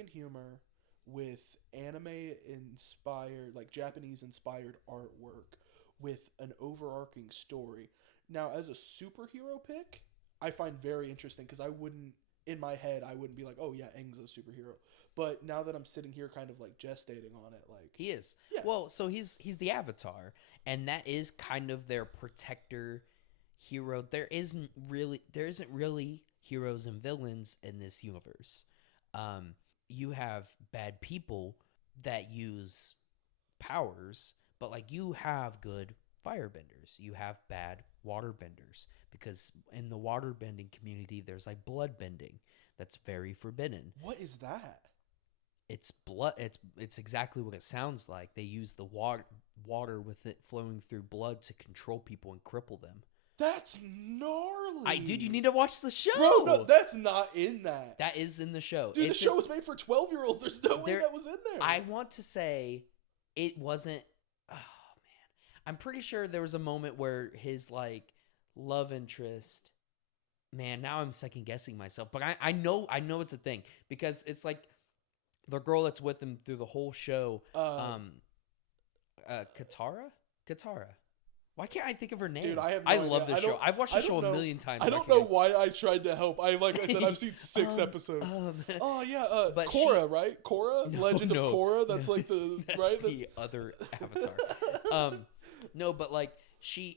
humor with anime inspired, like Japanese inspired artwork with an overarching story. Now, as a superhero pick, I find very interesting because in my head, I wouldn't be like, oh yeah, Aang's a superhero. But now that I'm sitting here kind of like gestating on it, like... He is. Yeah. Well, so he's the Avatar, and that is kind of their protector hero. There isn't really heroes and villains in this universe. You have bad people that use powers, but like you have good firebenders. You have bad waterbenders, because in the waterbending community, there's like blood bending that's very forbidden. What is that? It's blood. It's exactly what it sounds like. They use the water with it flowing through blood to control people and cripple them. That's gnarly. Dude, you need to watch the show. Bro, no, that's not in that. That is in the show. Dude, the show was made for 12-year-olds. There's no way that was in there. I want to say it wasn't. Oh, man. I'm pretty sure there was a moment where his, like, love interest. Man, now I'm second guessing myself. But I know it's a thing. Because it's like the girl that's with him through the whole show. Katara? Why can't I think of her name? Dude, I love this show. I've watched the show a million times. I don't know why I tried to help. Like I said, I've seen 6 episodes. Oh yeah, but Korra, right? Korra, Legend of Korra. That's like the right. That's the other Avatar. No, but like she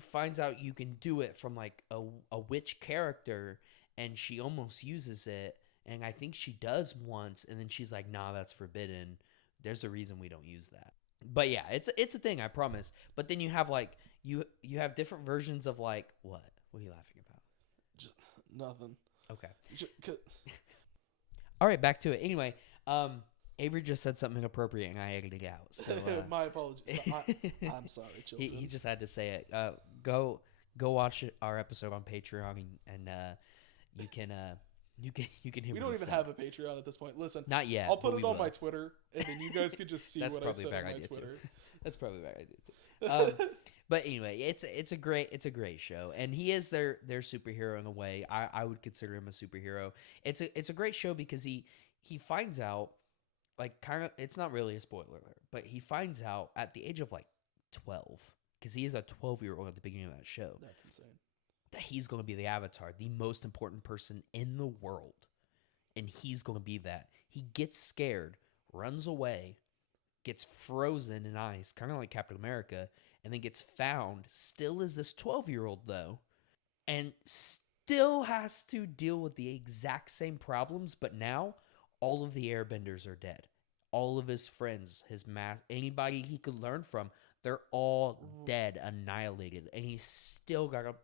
finds out you can do it from like a witch character, and she almost uses it, and I think she does once, and then she's like, "Nah, that's forbidden. There's a reason we don't use that." But yeah, it's a thing, I promise. But then you have like you have different versions of like what? What are you laughing about? Just nothing. Okay. All right, back to it. Anyway, Avery just said something inappropriate and I edited it out. So my apologies. I'm sorry, children. He just had to say it. Go watch our episode on Patreon and you can hear. We don't even have a Patreon at this point. Listen, not yet. I'll put it on my Twitter, and then you guys can just see what I said on my Twitter. That's probably a bad idea too. But anyway, it's a great show, and he is their superhero in a way. I would consider him a superhero. It's a great show because he finds out, like, kind of, it's not really a spoiler alert, but he finds out at the age of like 12, because he is a 12-year-old at the beginning of that show. That's insane. That he's going to be the Avatar, the most important person in the world. And he's going to be that. He gets scared, runs away, gets frozen in ice, kind of like Captain America, and then gets found, still is this 12-year-old though, and still has to deal with the exact same problems, but now all of the airbenders are dead. All of his friends, anybody he could learn from, they're all dead, annihilated, and he's still got to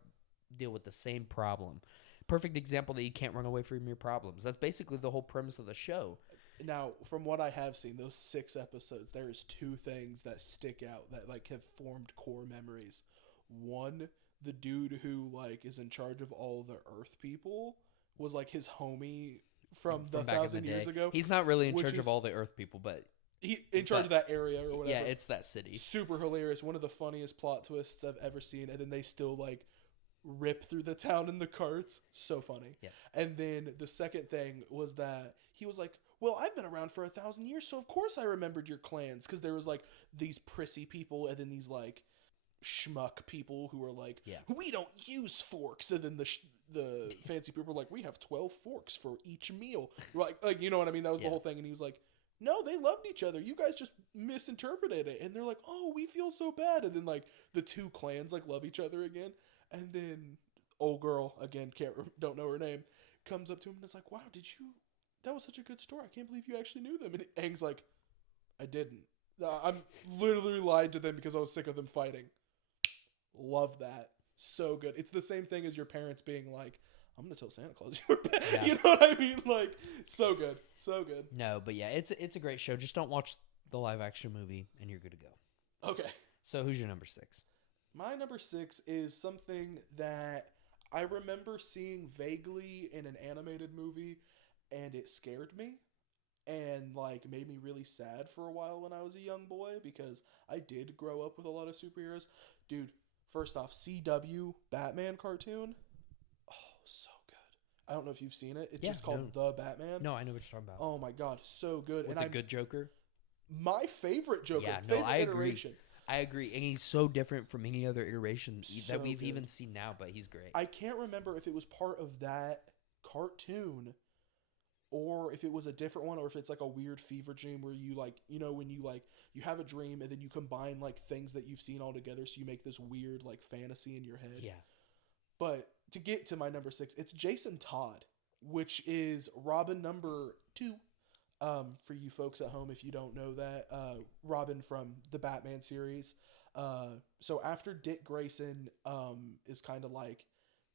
deal with the same problem. Perfect example that you can't run away from your problems. That's basically the whole premise of the show. Now, from what I have seen, those 6 episodes, there is 2 things that stick out that like have formed core memories. One, the dude who like is in charge of all the Earth people was like his homie from the 1,000 years ago. He's not really in charge of all the Earth people, but he in charge of that area or whatever. Yeah, it's that city. Super hilarious. One of the funniest plot twists I've ever seen, and then they still like rip through the town in the carts. So funny. Yeah. And then the second thing was that he was like, well, I've been around for 1,000 years, so of course I remembered your clans, because there was like these prissy people and then these like schmuck people who were like, we don't use forks, and then the fancy people were like, we have 12 forks for each meal. Like you know what I mean? That was the whole thing. And he was like, no, they loved each other. You guys just misinterpreted it. And they're like, oh, we feel so bad. And then like the 2 clans like love each other again. And then old girl, again, don't know her name, comes up to him and is like, wow, that was such a good story. I can't believe you actually knew them. And Aang's like, I didn't. I'm literally lied to them because I was sick of them fighting. Love that. So good. It's the same thing as your parents being like, I'm going to tell Santa Claus you were bad. Yeah. You know what I mean? Like, so good. So good. No, but yeah, it's a great show. Just don't watch the live action movie and you're good to go. Okay. So who's your number 6? My number 6 is something that I remember seeing vaguely in an animated movie, and it scared me. and like made me really sad for a while when I was a young boy because I did grow up with a lot of superheroes. Dude, first off, CW Batman cartoon, oh, so good. I don't know if you've seen it. It's just called The Batman. No, I know what you're talking about. Oh my god, so good. With and the good Joker. My favorite Joker. Yeah, no, favorite I iteration. agree. I agree, and he's so different from any other iteration that we've good. even seen now. But he's great. I can't remember if it was part of that cartoon or if it was a different one, or if it's like a weird fever dream where you like, you know, when you like, you have a dream and then you combine like things that you've seen all together, so you make this weird like fantasy in your head. Yeah. But to get to my number 6, it's Jason Todd, which is Robin number 2. For you folks at home, if you don't know that, Robin from the Batman series. So after Dick Grayson is kind of like,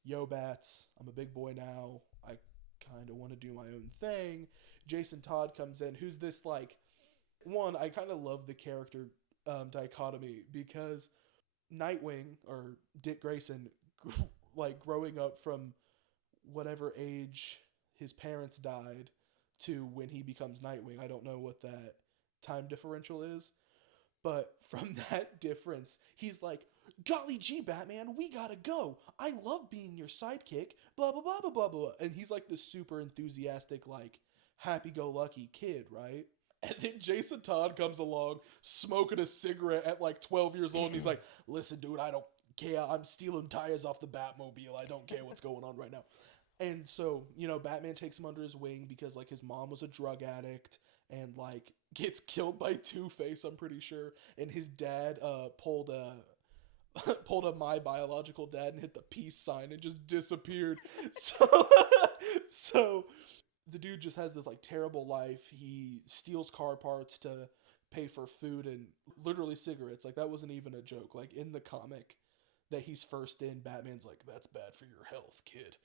yo, Bats, I'm a big boy now. I kind of want to do my own thing. Jason Todd comes in, who's this like, one, I kind of love the character dichotomy because Nightwing or Dick Grayson, like growing up from whatever age his parents died to when he becomes Nightwing. I don't know what that time differential is, but from that difference, he's like, golly gee, Batman, we gotta go. I love being your sidekick, blah, blah, blah, blah, blah, blah. And he's like this super enthusiastic, like, happy-go-lucky kid, right? And then Jason Todd comes along, smoking a cigarette at like 12 years old, and he's like, listen, dude, I don't care. I'm stealing tires off the Batmobile. I don't care what's going on right now. And so, you know, Batman takes him under his wing because, like, his mom was a drug addict and, like, gets killed by Two-Face, I'm pretty sure. And his dad pulled a my biological dad and hit the peace sign and just disappeared. So the dude just has this, like, terrible life. He steals car parts to pay for food and literally cigarettes. Like, that wasn't even a joke. Like, in the comic that he's first in, Batman's like, that's bad for your health, kid.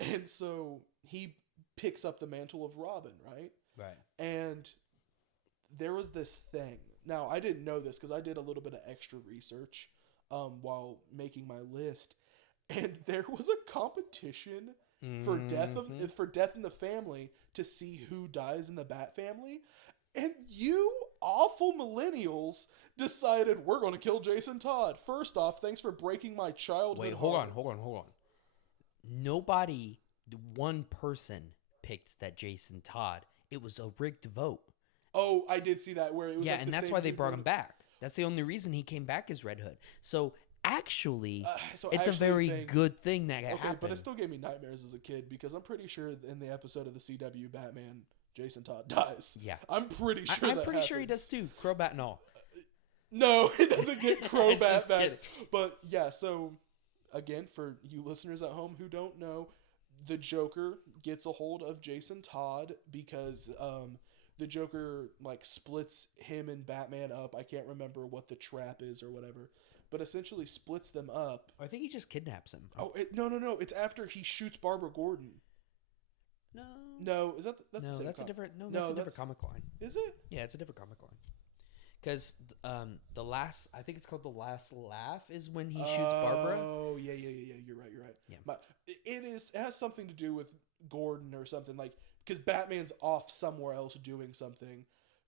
And so he picks up the mantle of Robin, right? Right. And there was this thing. Now, I didn't know this because I did a little bit of extra research while making my list. And there was a competition for death in the family to see who dies in the Bat family. And you awful millennials decided we're going to kill Jason Todd. First off, thanks for breaking my childhood. Wait, hold on. Nobody, one person picked that Jason Todd. It was a rigged vote. Oh, I did see that where it was yeah, like and the that's same why they people. brought him back. That's the only reason he came back as Red Hood. So actually, it's actually a very good thing that happened. But it still gave me nightmares as a kid because I'm pretty sure in the episode of the CW Batman, Jason Todd dies. Yeah, I'm pretty sure. I'm pretty sure he does too. Crobat and all. No, he doesn't get Crobat back. Kidding. But yeah, so again, for you listeners at home who don't know, the Joker gets a hold of Jason Todd because the Joker like splits him and Batman up. I can't remember what the trap is or whatever, but essentially splits them up. I think he just kidnaps him. Oh, no. It's after he shoots Barbara Gordon. No, is that that's the same that's a comic? different. That's a different comic line. Is it? Yeah, it's a different comic line. Because the last, I think it's called The Last Laugh, is when he shoots Barbara. Oh, yeah. You're right. Yeah. But it has something to do with Gordon or something, like, because Batman's off somewhere else doing something.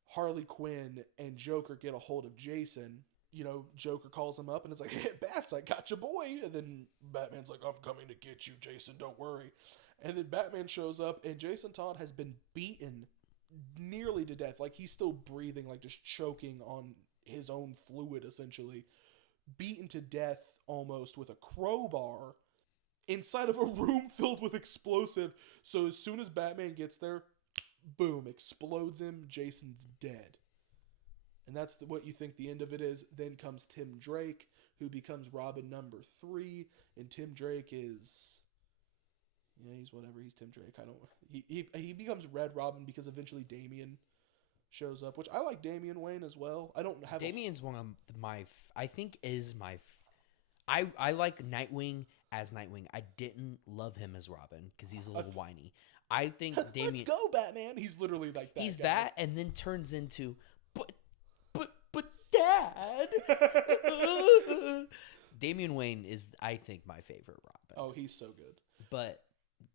Harley Quinn and Joker get a hold of Jason. You know, Joker calls him up and it's like, hey, Bats, I got your boy. And then Batman's like, I'm coming to get you, Jason, don't worry. And then Batman shows up and Jason Todd has been beaten nearly to death. Like, he's still breathing, like just choking on his own fluid, essentially. Beaten to death almost with a crowbar inside of a room filled with explosive. So as soon as Batman gets there, boom, explodes him. Jason's dead. And that's what you think the end of it is. Then comes Tim Drake, who becomes Robin number 3. And Tim Drake is... yeah, he's whatever. He's Tim Drake. I don't... He becomes Red Robin because eventually Damian shows up, which I like Damian Wayne as well. I don't have... Damian's one of my... I think is my... I like Nightwing as Nightwing. I didn't love him as Robin because he's a little whiny. I think Damian... Let's go, Batman! He's literally like that He's guy. that and then turns into... But Dad! Damian Wayne is, I think, my favorite Robin. Oh, he's so good. But...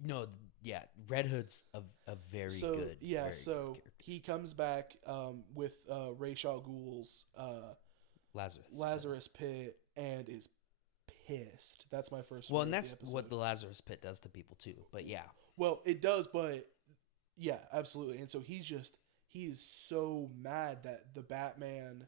no, yeah, Red Hood's a very good. Yeah, very so good character. he comes back with Ra's al Ghul's Lazarus Pit and is pissed. That's my first. Well, and that's what the Lazarus Pit does to people too. But yeah. Well, it does, but yeah, absolutely. And so he is so mad that the Batman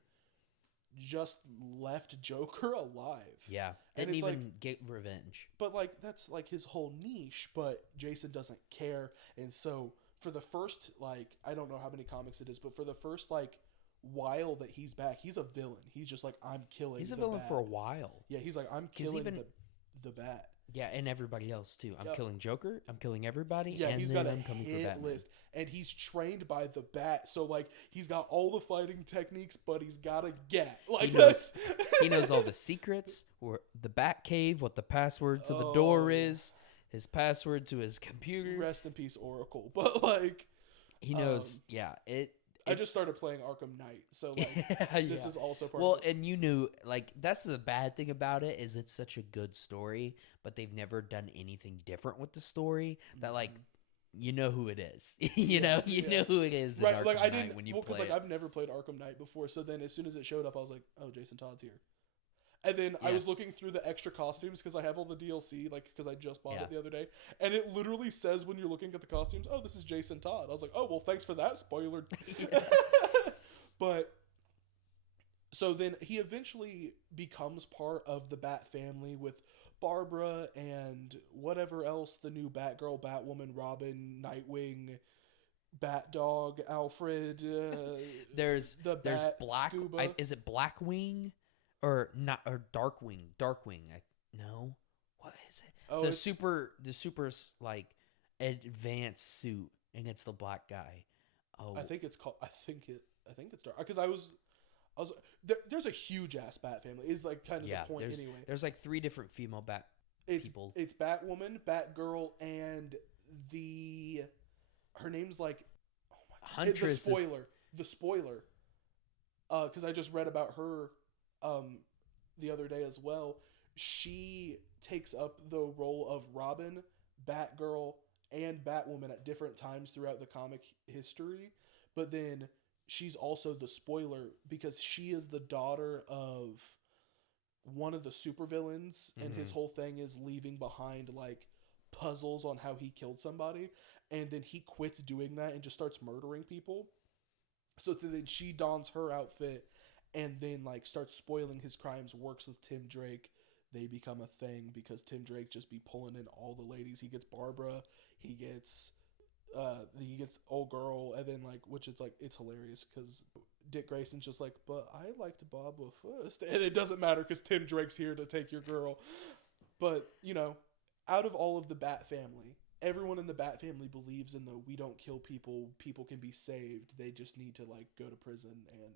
just left Joker alive. Yeah. Didn't even get revenge. But like that's like his whole niche, but Jason doesn't care. And so for the first like I don't know how many comics it is, but for the first like while that he's back, he's a villain. He's just like I'm killing He's a the villain Bat. for a while. Yeah, he's like I'm killing the Bat. Yeah, and everybody else too. I'm killing Joker. I'm killing everybody. Yeah, and he's then got a I'm coming for hit Batman. list, and he's trained by the Bat. So like, he's got all the fighting techniques, but he's got a get. Like he knows all the secrets, or the Bat Cave, what the password to the door is, his password to his computer. Rest in peace, Oracle. But like, he knows. I just started playing Arkham Knight, so like this is also part well, of it. And you knew, like, that's the bad thing about it is it's such a good story, but they've never done anything different with the story that like you know who it is. you know who it is. Right, in Arkham like I Knight didn't when you because play like I've never played Arkham Knight before, so then as soon as it showed up, I was like, oh, Jason Todd's here. And then I was looking through the extra costumes because I have all the DLC, like because I just bought it the other day, and it literally says when you're looking at the costumes, oh, this is Jason Todd. I was like, oh, well, thanks for that spoiler. But so then he eventually becomes part of the Bat family with Barbara and whatever else the new Batgirl, Batwoman, Robin, Nightwing, Batdog, Alfred. There's Bat, Black. Is it Blackwing or not or Darkwing? Darkwing. No. What is it? Oh, the super like advanced suit and it's the black guy. Oh, I think it's called. I think it's dark because I was there's a huge ass Bat family. Is like kind of the point anyway. There's like 3 different female Bat people. It's Batwoman, Batgirl, and her name's like Huntress. The spoiler. Because I just read about her the other day as well. She takes up the role of Robin, Batgirl, and Batwoman at different times throughout the comic history, but then she's also the spoiler because she is the daughter of one of the supervillains, and his whole thing is leaving behind like puzzles on how he killed somebody, and then he quits doing that and just starts murdering people. So then she dons her outfit and then like starts spoiling his crimes, works with Tim Drake. They become a thing because Tim Drake just be pulling in all the ladies. He gets Barbara, he gets old girl, and then like, which is like, it's hilarious because Dick Grayson's just like, but I liked Barbara first, and it doesn't matter because Tim Drake's here to take your girl. But you know, out of all of the Bat family, everyone in the Bat family believes in the we don't kill people, people can be saved, they just need to like go to prison and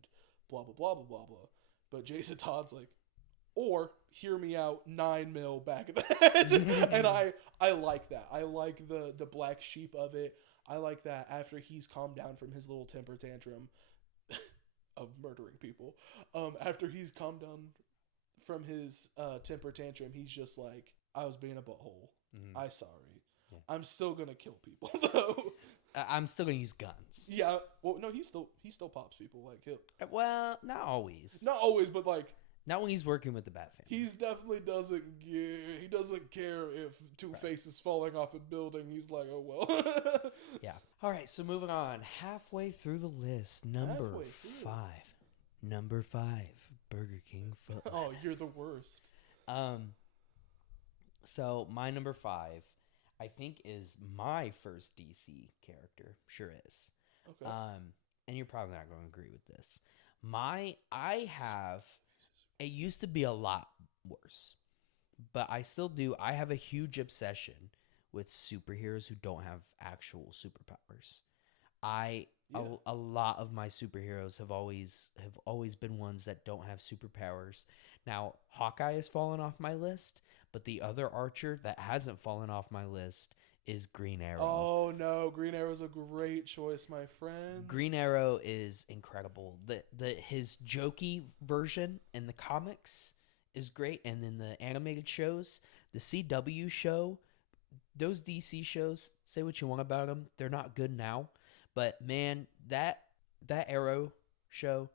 blah blah blah blah blah blah. But Jason Todd's like, or hear me out, 9 mil back of the head. And I like that. I like the black sheep of it. I like that after he's calmed down from his little temper tantrum of murdering people. After he's calmed down from his temper tantrum, he's just like, I was being a butthole. I'm sorry. Yeah. I'm still gonna kill people though. I'm still gonna use guns. Yeah. Well, no, he still pops people like him. Well, not always. Not always, but like. Not when he's working with the Bat family. He's definitely he doesn't care if Two-Face is falling off a building. He's like, oh well. Yeah. All right, so moving on. Halfway through the list, number 5. Number 5, Burger King foot. Oh, you're the worst. So my number 5, I think, is my first DC character. Sure is. Okay. And you're probably not going to agree with this. It used to be a lot worse, but I still do. I have a huge obsession with superheroes who don't have actual superpowers. A lot of my superheroes have always been ones that don't have superpowers. Now, Hawkeye has fallen off my list, but the other Archer that hasn't fallen off my list is Green Arrow. Oh no, Green Arrow's a great choice, my friend. Green Arrow is incredible. His jokey version in the comics is great, and then the animated shows, the CW show, those DC shows, say what you want about them, they're not good now, But man, that Arrow show,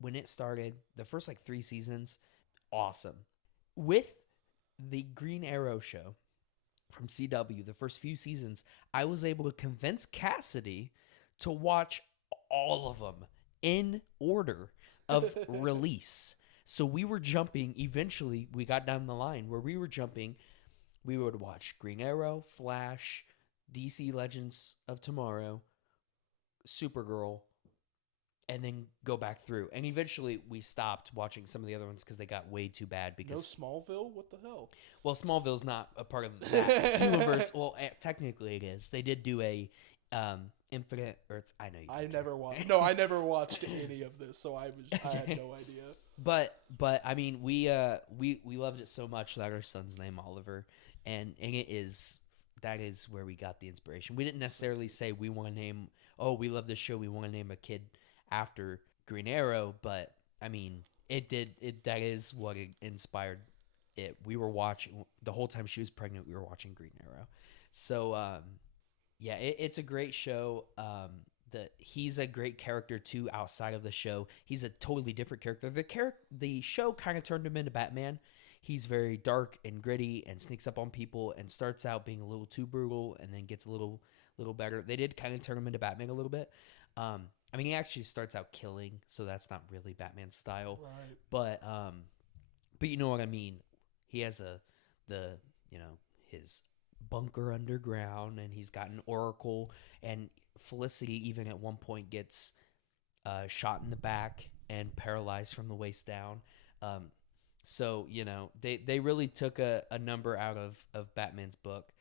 when it started, the first like 3 seasons, awesome. With the Green Arrow show from CW, the first few seasons, I was able to convince Cassidy to watch all of them in order of release. So we were jumping, eventually we got down the line where we were jumping. We would watch Green Arrow, Flash, DC Legends of Tomorrow, Supergirl, and then go back through. And eventually we stopped watching some of the other ones because they got way too bad. Because No Smallville? What the hell? Well, Smallville's not a part of that universe. Well, technically it is. They did do a Infinite Earths. I know you. I never watched. No, I never watched any of this, so I had no idea. But I mean, we loved it so much that our son's name Oliver, and that is where we got the inspiration. We didn't necessarily say we want to name. Oh, we love this show. We want to name a kid after Green Arrow, but I mean, that is what inspired it. We were watching the whole time she was pregnant. We were watching Green Arrow, so yeah, it's a great show. He's a great character too outside of the show. He's a totally different character. The show kind of turned him into Batman. He's very dark and gritty and sneaks up on people and starts out being a little too brutal and then gets a little better. They did kind of turn him into Batman a little bit. I mean, he actually starts out killing, so that's not really Batman's style. Right. But you know what I mean. He has his bunker underground, and he's got an Oracle, and Felicity even at one point gets shot in the back and paralyzed from the waist down. So they really took a number out of Batman's book,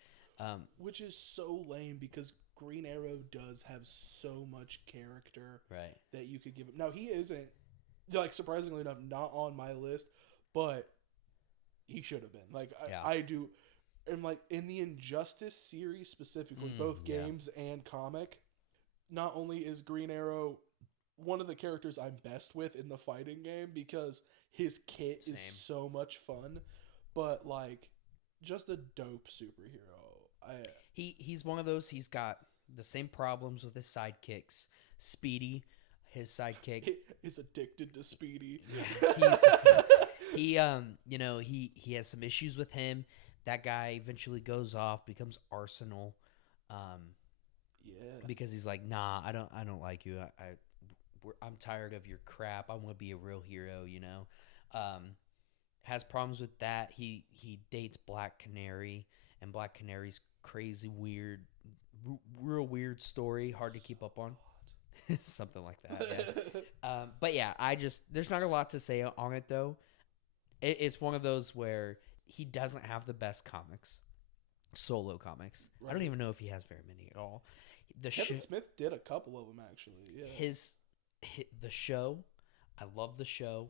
which is so lame because Green Arrow does have so much character, right, that you could give him. Now he isn't, like, surprisingly enough, not on my list, but he should have been. Like, I do. And, like, in the Injustice series specifically, both games and comic, not only is Green Arrow one of the characters I'm best with in the fighting game because his kit is so much fun, but, like, just a dope superhero. He's one of those. He's got the same problems with his sidekicks. Speedy, his sidekick, is addicted to Speedy. Yeah, he has some issues with him. That guy eventually goes off, becomes Arsenal. Because he's like, nah, I don't like you. I'm tired of your crap. I want to be a real hero. Has problems with that. He dates Black Canary, and Black Canary's crazy, weird, real weird story. Hard to keep up on. Something like that. Yeah. But yeah, there's not a lot to say on it though. It's one of those where he doesn't have the best solo comics. Right. I don't even know if he has very many at all. Kevin Smith did a couple of them actually. Yeah. The show, I love the show.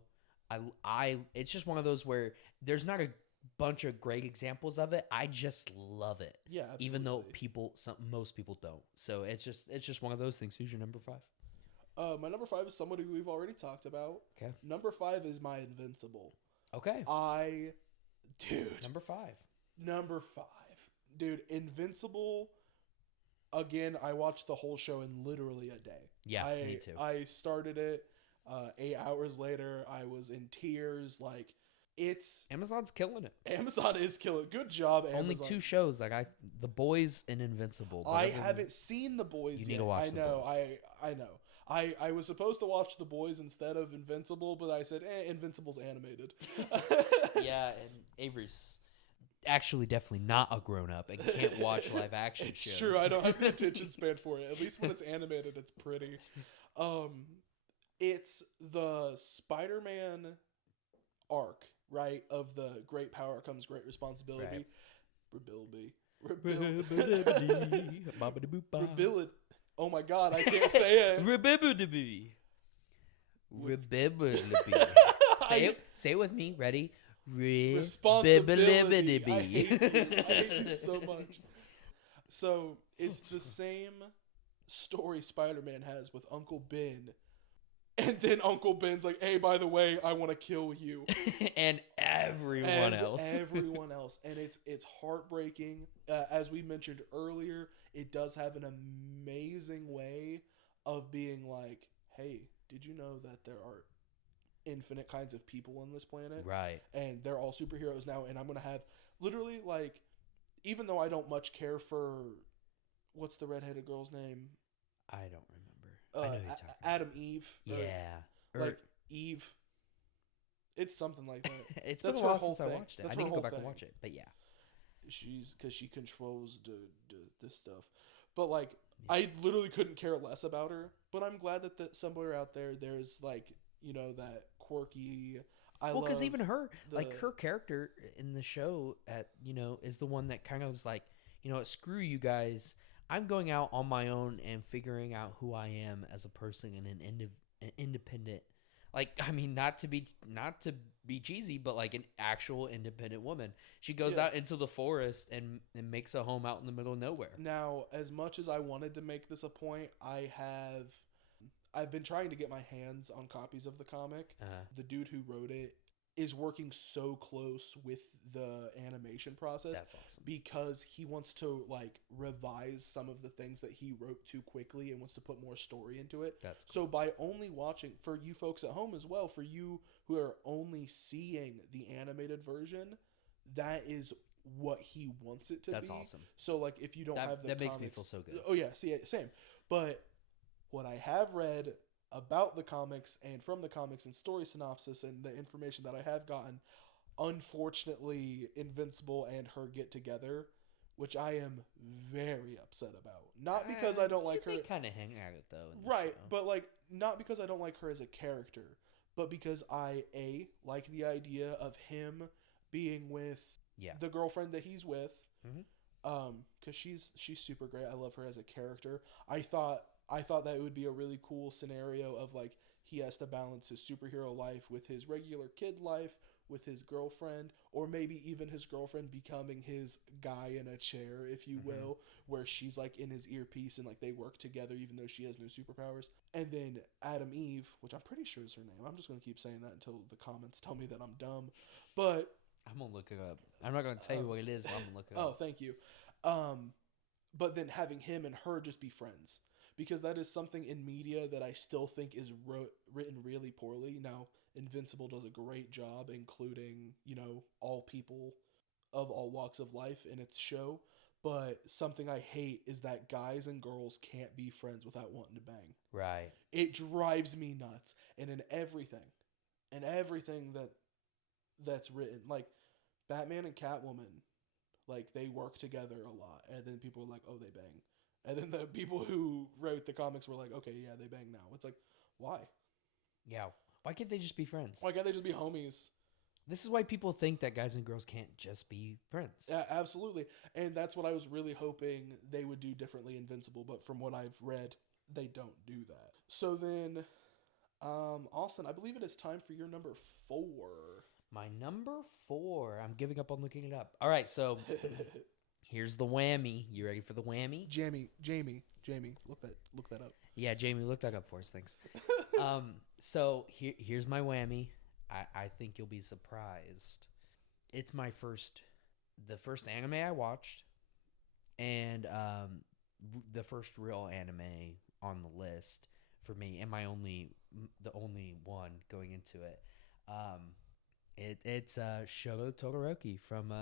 It's just one of those where there's not a bunch of great examples of it. I just love it. Yeah, absolutely. Even though most people don't. So it's just one of those things. Who's your number 5? My number 5 is somebody we've already talked about. Okay. Number 5 is my Invincible. Okay. Number 5. Dude, Invincible. Again, I watched the whole show in literally a day. Yeah, me too. I started it. 8 hours later, I was in tears. Like, Amazon's killing it. Amazon is killing it. Good job, Amazon. Only 2 shows, The Boys and Invincible. I haven't seen The Boys yet. You need to watch The Boys. I know. I was supposed to watch The Boys instead of Invincible, but I said, Invincible's animated. Yeah, and Avery's actually definitely not a grown-up and can't watch live action shows. It's true. I don't have an attention span for it. At least when it's animated, it's pretty. It's the Spider-Man arc, right? Of the great power comes great responsibility. Right. Oh my god, I can't say it. Say it with me. Ready? Responsibility. I hate you so much. So it's the same story Spider-Man has with Uncle Ben. And then Uncle Ben's like, hey, by the way, I want to kill you. And everyone else. Everyone else. And it's heartbreaking. As we mentioned earlier, it does have an amazing way of being like, hey, did you know that there are infinite kinds of people on this planet? Right. And they're all superheroes now. And I'm going to have literally, like, even though I don't much care for, what's the redheaded girl's name? I don't remember. I know who you're talking about. Adam Eve. Yeah. Like Eve. It's something like that. It's been a while since I watched it. I need to go back and watch it. But yeah. Because she controls this stuff. But like, I literally couldn't care less about her. But I'm glad that somewhere out there's like, you know, that quirky. Because even her, like her character in the show, is the one that kind of was like, you know what, screw you guys. I'm going out on my own and figuring out who I am as a person and an independent. Like, I mean, not to be cheesy, but like an actual independent woman. She goes out into the forest and makes a home out in the middle of nowhere. Now, as much as I wanted to make this a point, I've been trying to get my hands on copies of the comic. The dude who wrote it is working so close with the animation process. That's awesome. Because he wants to like revise some of the things that he wrote too quickly and wants to put more story into it. That's cool. So by only watching, for you folks at home as well, for you who are only seeing the animated version, that is what he wants it to be. That's awesome. So like if you don't have the that comics, makes me feel so good. Oh yeah, see, same. But what I have read about the comics and from the comics and story synopsis and the information that I have gotten, unfortunately, Invincible and her get together, which I am very upset about. Not because I don't like her. They kind of hang out though. Right, but like not because I don't like her as a character, but because I like the idea of him being with the girlfriend that he's with. Mm-hmm. Because she's super great. I love her as a character. I thought that it would be a really cool scenario of like he has to balance his superhero life with his regular kid life, with his girlfriend, or maybe even his girlfriend becoming his guy in a chair, if you will, where she's like in his earpiece and like they work together even though she has no superpowers. And then Adam Eve, which I'm pretty sure is her name. I'm just going to keep saying that until the comments tell me that I'm dumb. But I'm going to look it up. I'm not going to tell you what it is, but I'm going to look it up. Oh, thank you. But then having him and her just be friends. Because that is something in media that I still think is written really poorly. Now, Invincible does a great job including, you know, all people of all walks of life in its show. But something I hate is that guys and girls can't be friends without wanting to bang. Right. It drives me nuts. And in everything that's written, like Batman and Catwoman, like they work together a lot. And then people are like, oh, they bang. And then the people who wrote the comics were like, okay, yeah, they bang now. It's like, why? Yeah. Why can't they just be friends? Why can't they just be homies? This is why people think that guys and girls can't just be friends. Yeah, absolutely. And that's what I was really hoping they would do differently in Invincible. But from what I've read, they don't do that. So then, Austin, I believe it is time for your number 4. My number 4. I'm giving up on looking it up. All right, so... Here's the whammy. You ready for the whammy? Jamie, look that up. Yeah, Jamie, look that up for us. Thanks. So here's my whammy. I think you'll be surprised. It's the first anime I watched, and the first real anime on the list for me, and the only one going into it. It's Shogo Todoroki from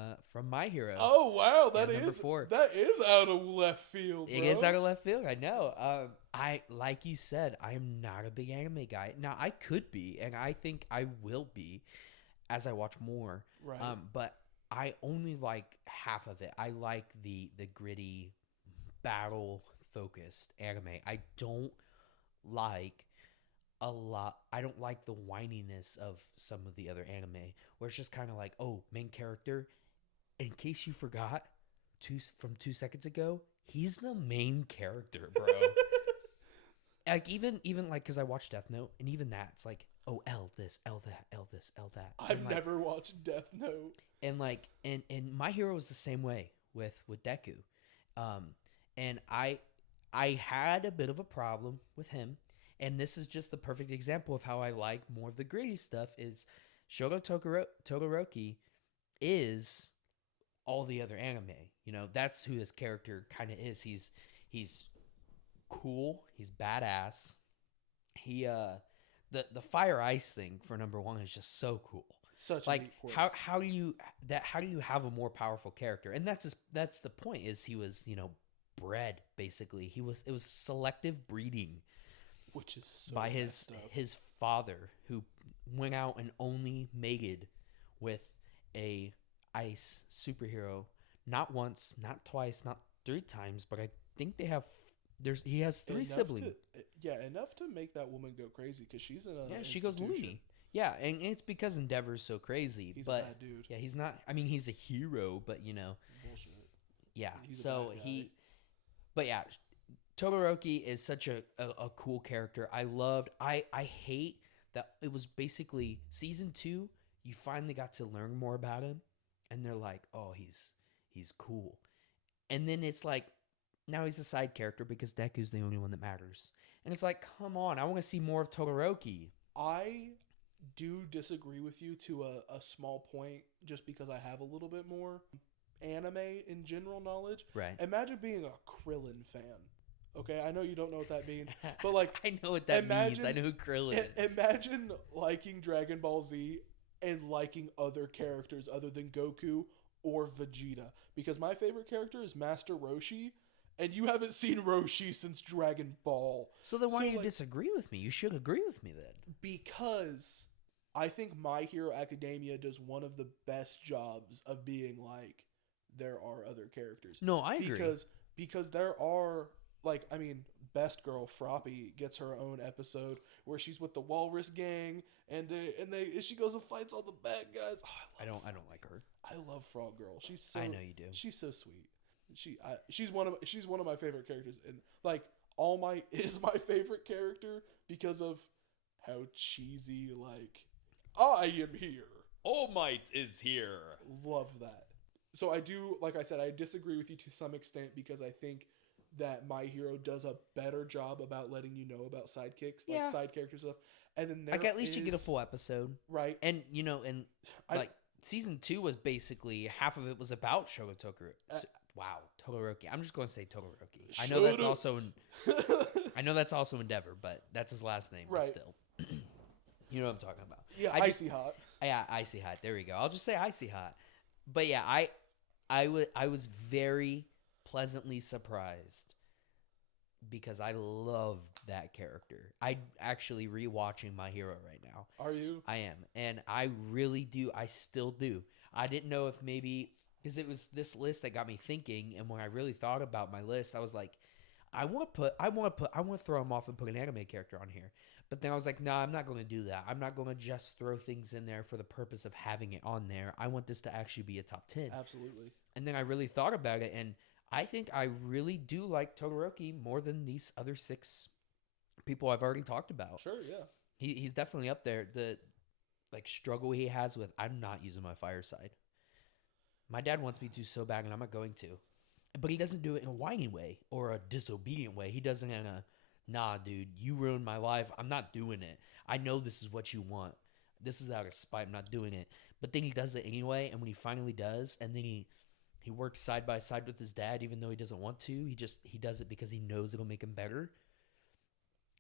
My Hero. Oh wow, that is is 4. That is out of left field, bro. It is out of left field. I know. I like you said, I am not a big anime guy. Now I could be, and I think I will be as I watch more. Right. But I only like half of it. I like the gritty, battle focused anime. I don't like I don't like the whininess of some of the other anime where it's just kind of like, oh, main character, in case you forgot, from 2 seconds ago, he's the main character, bro. Like even like, because I watched Death Note, and even that's like, oh, L this, L that, L this, L that. I've never watched Death Note. And like, and My Hero was the same way with Deku. And I had a bit of a problem with him. And this is just the perfect example of how I like more of the gritty stuff. Is Shogo Todoroki is all the other anime. You know, that's who this character kind of is. He's cool. He's badass. He the fire ice thing for number one is just so cool. Such Like a neat quirk. how do you have a more powerful character? And that's the point. Is he was bred basically. It was selective breeding, which is so by messed up. his father, who went out and only mated with a ice superhero, not once, not twice, not 3 times, but I think he has 3 siblings. Enough to make that woman go crazy, because she's in a She goes loony. Yeah, and it's because Endeavor's so crazy. He's but a bad dude. Yeah, he's not. I mean, he's a hero, but Bullshit. Yeah. He's a So bad guy. but yeah, Todoroki is such a cool character. I hate that it was basically season 2. You finally got to learn more about him, and they're like, oh, he's cool, and then it's like, now he's a side character because Deku's the only one that matters, and it's like, come on, I want to see more of Todoroki. I do disagree with you to a small point, just because I have a little bit more anime in general knowledge. Right. Imagine being a Krillin fan. Okay, I know you don't know what that means, but like, I know what that means. I know who Krillin is. Imagine liking Dragon Ball Z and liking other characters other than Goku or Vegeta, because my favorite character is Master Roshi, and you haven't seen Roshi since Dragon Ball. So then why do you disagree with me? You should agree with me then. Because I think My Hero Academia does one of the best jobs of being like, there are other characters. No, I agree. Because there are, like, I mean, Best Girl Froppy gets her own episode where she's with the Walrus Gang, and she goes and fights all the bad guys. Oh, I don't like her. I love Frog Girl. I know you do. She's so sweet. She's one of my favorite characters, and like All Might is my favorite character because of how cheesy, like, I am here. All Might is here. Love that. So I do, like I said, I disagree with you to some extent, because I think that My Hero does a better job about letting you know about sidekicks, like side character stuff. And then like, at least you get a full episode, right? And season 2 was basically half of it was about Shogo Todoroki. I'm just going to say Todoroki. I know that's also Endeavor, but that's his last name. Right. But still, you know what I'm talking about. Yeah, Icy Hot. Yeah, Icy Hot. There we go. I'll just say Icy Hot. But yeah, I was very pleasantly surprised, because I loved that character. I'm actually rewatching My Hero right now. Are you? I am, and I really do. I still do. I didn't know if maybe, because it was this list that got me thinking, and when I really thought about my list, I was like, I want to throw him off and put an anime character on here. But then I was like, nah, I'm not going to do that. I'm not going to just throw things in there for the purpose of having it on there. I want this to actually be a top 10. Absolutely. And then I really thought about it, and I think I really do like Todoroki more than these other 6 people I've already talked about. Sure, yeah. He's definitely up there. The struggle he has with, I'm not using my fire side. My dad wants me to so bad, and I'm not going to. But he doesn't do it in a whiny way or a disobedient way. He does it in a, nah, dude, you ruined my life. I'm not doing it. I know this is what you want. This is out of spite. I'm not doing it. But then he does it anyway, and when he finally does, and then he works side by side with his dad, even though he doesn't want to. He does it because he knows it'll make him better.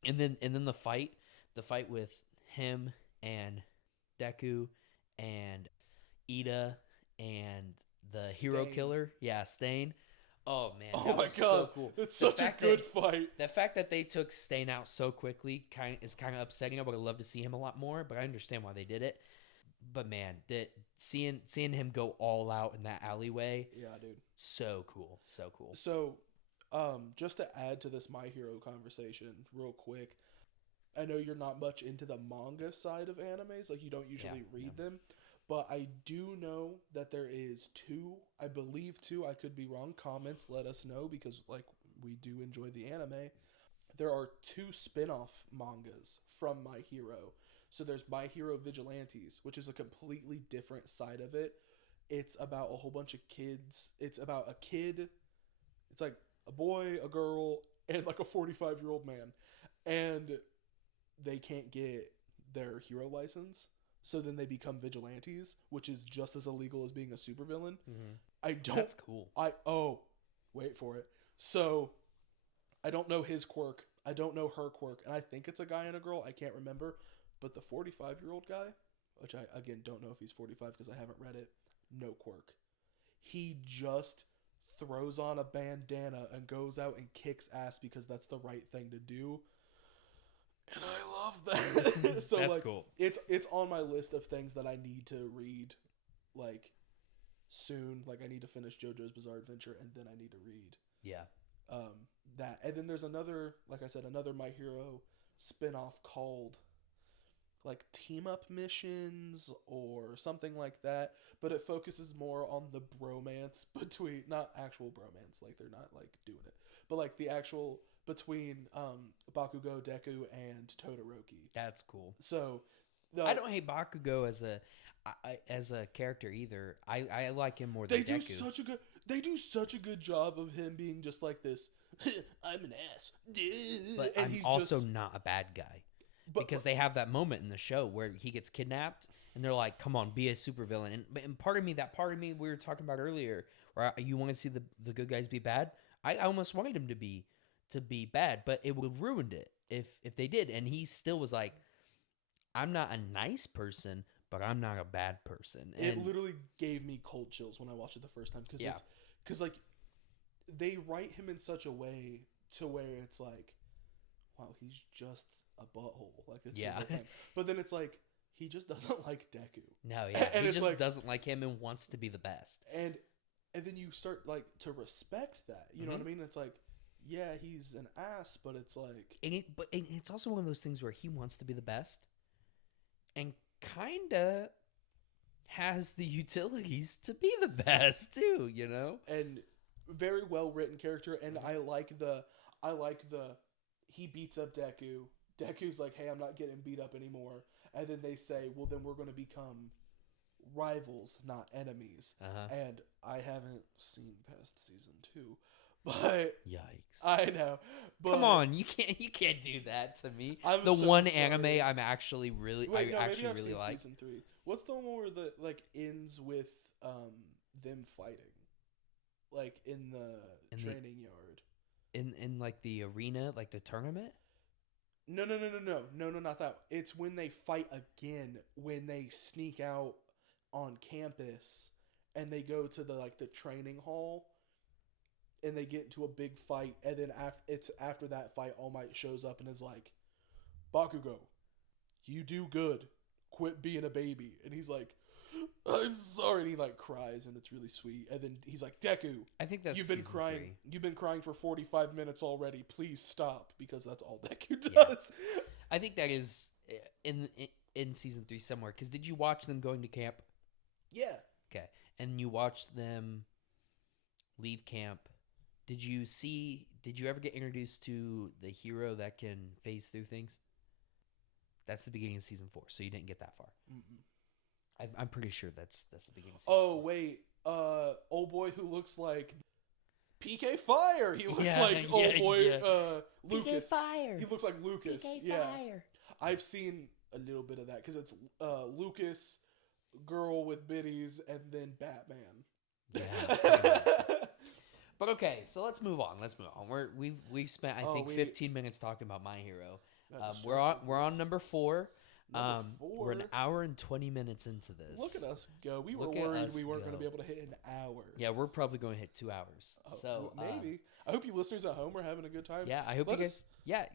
And then the fight with him and Deku and Ida and the hero killer, Stain. Oh man! Oh my god! So cool. It's such a good fight. The fact that they took Stain out so quickly is kind of upsetting. I would have loved to see him a lot more, but I understand why they did it. But man, seeing him go all out in that alleyway, yeah, dude, so cool, so cool. So, just to add to this My Hero conversation, real quick, I know you're not much into the manga side of animes, like you don't usually read them. But I do know that there is 2, I believe 2, I could be wrong. Comments, let us know, because like we do enjoy the anime. There are 2 spin-off mangas from My Hero. So there's My Hero Vigilantes, which is a completely different side of it. It's about a whole bunch of kids. It's about a kid. It's like a boy, a girl, and like a 45-year-old man. And they can't get their hero license, so then they become vigilantes, which is just as illegal as being a supervillain. Mm-hmm. I don't. That's cool. Wait for it. So I don't know his quirk. I don't know her quirk, and I think it's a guy and a girl. I can't remember. But the 45-year-old guy, which I again don't know if he's 45 because I haven't read it, no quirk. He just throws on a bandana and goes out and kicks ass because that's the right thing to do. And I love that. So that's like, cool. It's on my list of things that I need to read, like, soon. Like, I need to finish JoJo's Bizarre Adventure, and then I need to read. Yeah. That. And then there's another, like I said, another My Hero spinoff called, like, Team Up Missions or something like that. But it focuses more on the bromance between, not actual bromance, like, they're not, like, doing it. But, like, the actual between Bakugo, Deku, and Todoroki. That's cool. So I don't hate Bakugo as a character either. I like him more than Deku. They do such a good job of him being just like this. I'm an ass, but and I'm he's also just, not a bad guy because they have that moment in the show where he gets kidnapped and they're like, "Come on, be a supervillain." And part of me we were talking about earlier, where you want to see the good guys be bad. I almost wanted him to be bad, but it would have ruined it if they did. And he still was like, I'm not a nice person, but I'm not a bad person. And it literally gave me cold chills when I watched it the first time because like they write him in such a way to where it's like, wow, he's just a butthole. Like it's the whole thing. But then it's like he just doesn't like Deku. No, yeah, and he just doesn't like him and wants to be the best. And then you start like to respect that. You know what I mean? It's like, yeah, he's an ass, but it's like... And it's also one of those things where he wants to be the best and kind of has the utilities to be the best, too, you know? And very well-written character, and I like the... He beats up Deku. Deku's like, hey, I'm not getting beat up anymore. And then they say, well, then we're going to become rivals, not enemies. And I haven't seen past season 2. But yikes! I know. But come on, you can't do that to me. I'm the so one sorry. anime I'm actually really Wait, I maybe I've really seen like. Season 3. What's the one where the like ends with them fighting, like in the training yard? In like the arena, like the tournament. No, not that. It's when they fight again, when they sneak out on campus and they go to the training hall. And they get into a big fight, and then after that fight, All Might shows up and is like, Bakugo, you do good. Quit being a baby. And he's like, I'm sorry. And he like cries, and it's really sweet. And then he's like, Deku, I think that's you've been season crying. 3. You've been crying for 45 minutes already. Please stop, because that's all Deku does. Yeah. I think that is in season 3 somewhere. Because did you watch them going to camp? Yeah. Okay, and you watched them leave camp. Did you ever get introduced to the hero that can phase through things? That's the beginning of season 4, so you didn't get that far. I'm pretty sure that's the beginning of season 4. Wait. Old boy who looks like PK Fire. He looks like old boy Lucas. PK Fire. He looks like Lucas. PK yeah. Fire. I've seen a little bit of that because it's Lucas, girl with biddies, and then Batman. Yeah. But okay, so let's move on. We've spent I think 15 minutes talking about My Hero. We're on number 4. We're an hour and 20 minutes into this. Look at us go. We were worried we weren't going to be able to hit an hour. Yeah, we're probably going to hit 2 hours. So maybe. I hope you listeners at home are having a good time. Yeah, I hope you guys. Yeah.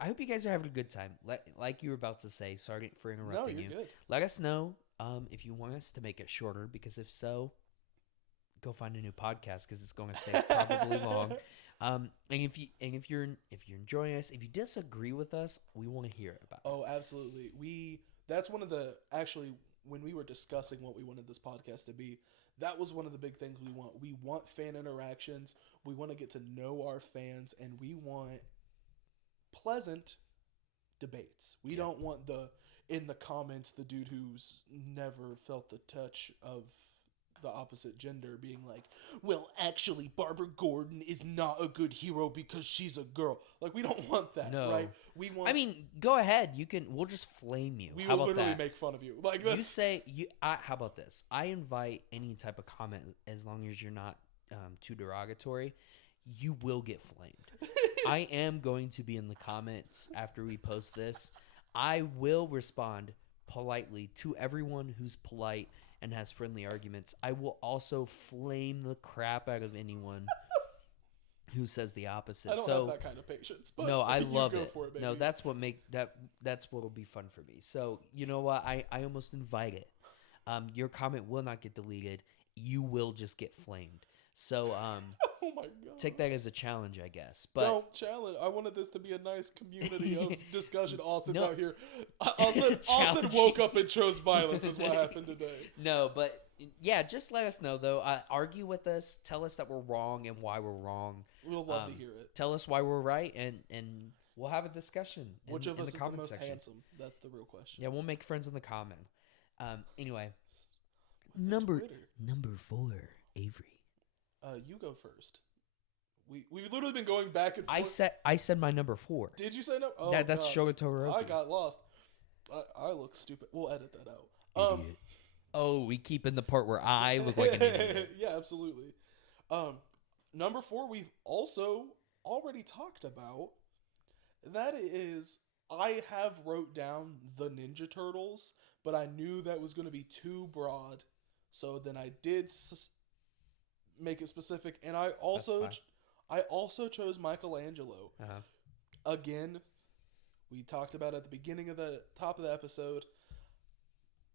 I hope you guys are having a good time. Like you were about to say. Sorry for interrupting you. Good. Let us know if you want us to make it shorter, because if so, go find a new podcast because it's going to stay probably long. And if you're enjoying us, if you disagree with us, we want to hear about it. Oh, absolutely. That's one of the when we were discussing what we wanted this podcast to be, that was one of the big things we want. We want fan interactions. We want to get to know our fans, and we want pleasant debates. We don't want in the comments the dude who's never felt the touch of the opposite gender being like, well, actually, Barbara Gordon is not a good hero because she's a girl. Like, we don't want that, No. right? We want. I mean, go ahead. We'll just flame you. We How will about literally that? make fun of you. Like, You say how about this? I invite any type of comment as long as you're not too derogatory. You will get flamed. I am going to be in the comments after we post this. I will respond politely to everyone who's polite and has friendly arguments. I will also flame the crap out of anyone who says the opposite. I don't have that kind of patience. But no, I love go it. For it, baby. No, that's what'll be fun for me. So you know what? I almost invite it. Your comment will not get deleted. You will just get flamed. So oh my god, take that as a challenge, I guess. But don't challenge. I wanted this to be a nice community of discussion. Austin's out here. Austin woke up and chose violence. Is what happened today. No, but yeah, just let us know though. Argue with us. Tell us that we're wrong and why we're wrong. We'll love to hear it. Tell us why we're right, and we'll have a discussion. Which of us in is the most handsome? That's the real question. Yeah, we'll make friends in the comment. Anyway, number 4, Avery. You go first. We've literally been going back and forth. I said my number 4. Did you say no? Oh, that's Shogo Todoroki. I got lost. I look stupid. We'll edit that out. Idiot. Oh, we keep in the part where I look like an idiot. Yeah, absolutely. Number 4 we've also already talked about. That is, I have wrote down the Ninja Turtles, but I knew that was going to be too broad. So then I did make it specific, and I also chose Michelangelo. Again, we talked about at the beginning of the top of the episode.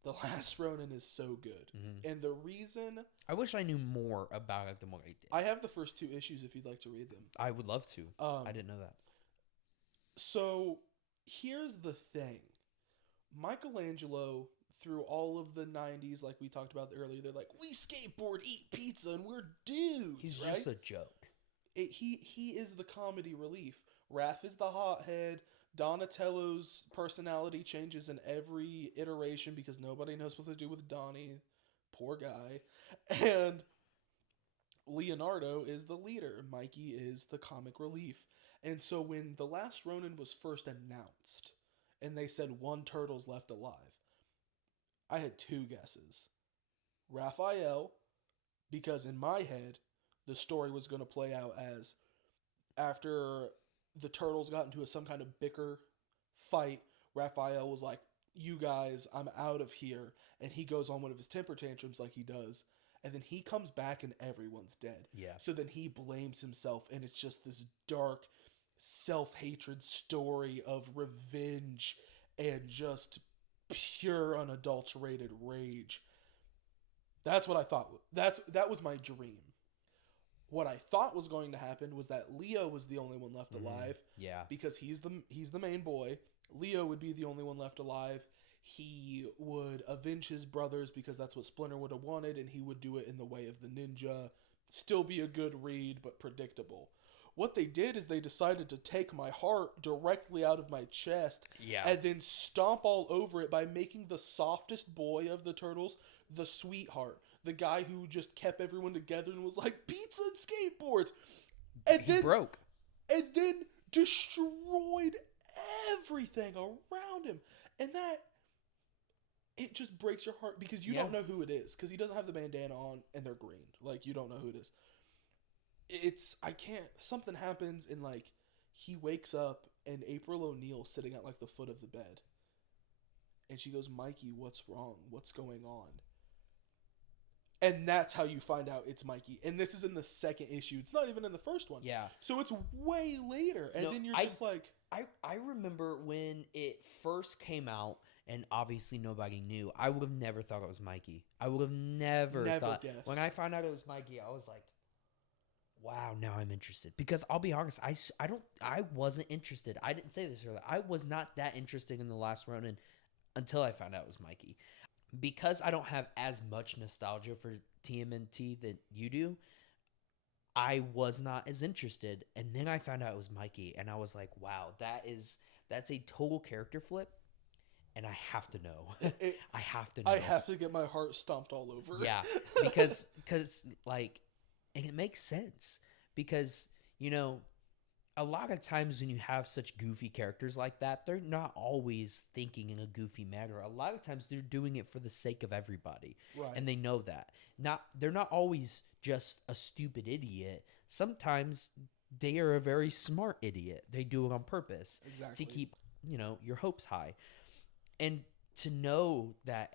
The Last Ronin is so good, and the reason I wish I knew more about it than what I did. I have the first 2 issues if you'd like to read them. I would love to. I didn't know that. So here's the thing, Michelangelo. Through all of the 90s, like we talked about earlier, they're like, we skateboard, eat pizza, and we're dudes. He's right? just a joke. He is the comedy relief. Raph is the hothead. Donatello's personality changes in every iteration because nobody knows what to do with Donnie. Poor guy. And Leonardo is the leader. Mikey is the comic relief. And so when The Last Ronin was first announced, and they said 1 turtle's left alive, I had 2 guesses. Raphael, because in my head, the story was going to play out as after the turtles got into some kind of bicker fight, Raphael was like, you guys, I'm out of here. And he goes on one of his temper tantrums like he does. And then he comes back and everyone's dead. Yeah. So then he blames himself, and it's just this dark self-hatred story of revenge and just pure unadulterated rage. That's what I thought. That was my dream. What I thought was going to happen was that Leo was the only one left alive. Yeah. Because he's the main boy. Leo would be the only one left alive. He would avenge his brothers because that's what Splinter would have wanted, and he would do it in the way of the ninja. Still be a good read, but predictable. What they did is they decided to take my heart directly out of my chest and then stomp all over it by making the softest boy of the turtles the sweetheart. The guy who just kept everyone together and was like, pizza and skateboards. And he broke. And then destroyed everything around him. And that, it just breaks your heart because you don't know who it is. Because he doesn't have the bandana on and they're green. Like, you don't know who it is. Something happens and, like, he wakes up and April O'Neil's sitting at, like, the foot of the bed. And she goes, Mikey, what's wrong? What's going on? And that's how you find out it's Mikey. And this is in the second issue. It's not even in the first one. Yeah. So it's way later. And then you're just like... I remember when it first came out, and obviously nobody knew. I would have never thought it was Mikey. I would have never thought. Guessed. When I found out it was Mikey, I was like, wow, now I'm interested. Because I'll be honest, I wasn't interested. I didn't say this earlier. I was not that interested in The Last Ronin until I found out it was Mikey. Because I don't have as much nostalgia for TMNT that you do, I was not as interested. And then I found out it was Mikey, and I was like, wow, that's a total character flip. and I have to know. I have to know. I have to get my heart stomped all over. Yeah, because like, and it makes sense because a lot of times when you have such goofy characters like that, they're not always thinking in a goofy manner. A lot of times they're doing it for the sake of everybody, Right. and they know that. They're not always just a stupid idiot. Sometimes they are a very smart idiot. They do it on purpose Exactly. to keep your hopes high, and to know that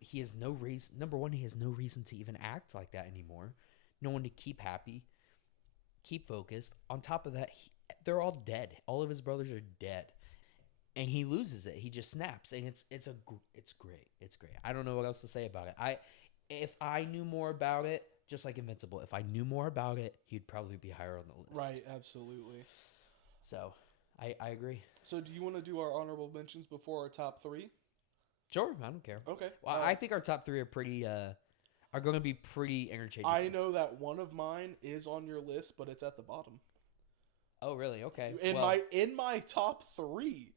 he has no reason. Number one, he has no reason to even act like that anymore. No one to keep happy, keep focused. On top of that, they're all dead. All of his brothers are dead, and he loses it. He just snaps, and it's great. It's great. I don't know what else to say about it. If I knew more about it, just like Invincible, if I knew more about it, he'd probably be higher on the list. Right, absolutely. So, I agree. So, do you want to do our honorable mentions before our top 3? Sure, I don't care. Okay. Well, I think our top 3 are going to be pretty interchangeable. I know that one of mine is on your list, but it's at the bottom. Oh, really? Okay. In my top 3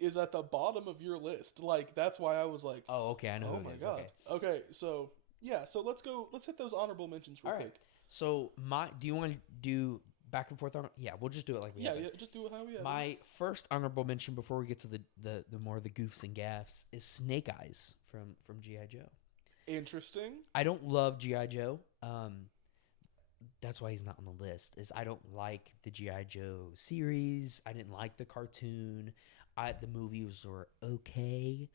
is at the bottom of your list. Like, that's why I was like, oh, okay, I know. Oh my god. Okay, so yeah, so let's hit those honorable mentions real quick. So do you want to do back and forth on? Yeah, we'll just do it like we have. Yeah, just do it how we have. My first honorable mention before we get to the more of the goofs and gaffs is Snake Eyes from G.I. Joe. Interesting. I don't love G.I. Joe. That's why he's not on the list. Is I don't like the G.I. Joe series. I didn't like the cartoon. The movies were okay.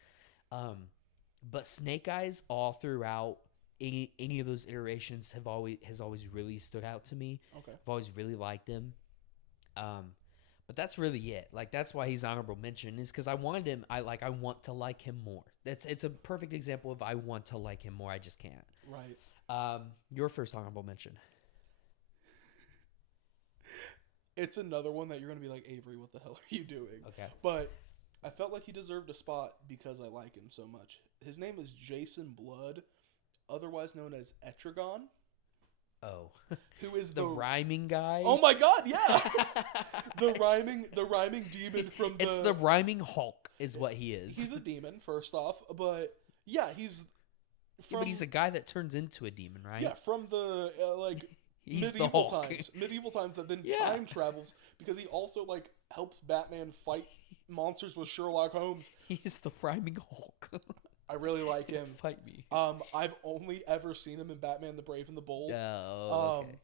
But Snake Eyes all throughout any of those iterations has always really stood out to me. Okay. I've always really liked him. But that's really it. Like, that's why he's honorable mention, is because I wanted him. I want to like him more. It's a perfect example of I want to like him more. I just can't. Right. Your first honorable mention. It's another one that you're gonna be like, Avery, what the hell are you doing? Okay. But I felt like he deserved a spot because I like him so much. His name is Jason Blood, otherwise known as Etrigan. Oh. Who is the rhyming guy? Oh my god, yeah. the rhyming demon from It's the rhyming Hulk is what he is. He's a demon, first off, but yeah, but he's a guy that turns into a demon, right? Yeah, from the he's medieval the Hulk. medieval times that then Yeah. time travels because he also helps Batman fight monsters with Sherlock Holmes. He's the rhyming Hulk. I really like him. Fight me. I've only ever seen him in Batman: The Brave and the Bold. Oh, okay.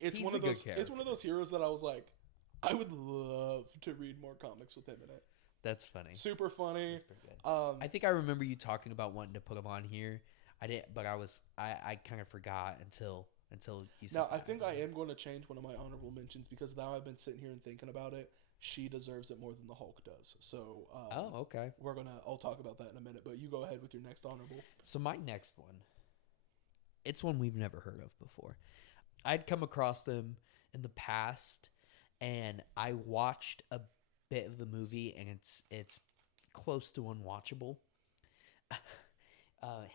It's He's one of a good those. character. It's one of those heroes that I was like, I would love to read more comics with him in it. That's funny. Super funny. That's pretty good. I think I remember you talking about wanting to put him on here. I didn't, but I kind of forgot until you said. Now that. I think I am going to change one of my honorable mentions because now I've been sitting here and thinking about it. She deserves it more than the Hulk does. So. Okay. I'll talk about that in a minute, but you go ahead with your next honorable. So my next one, it's one we've never heard of before. I'd come across them in the past, and I watched a bit of the movie, and it's close to unwatchable.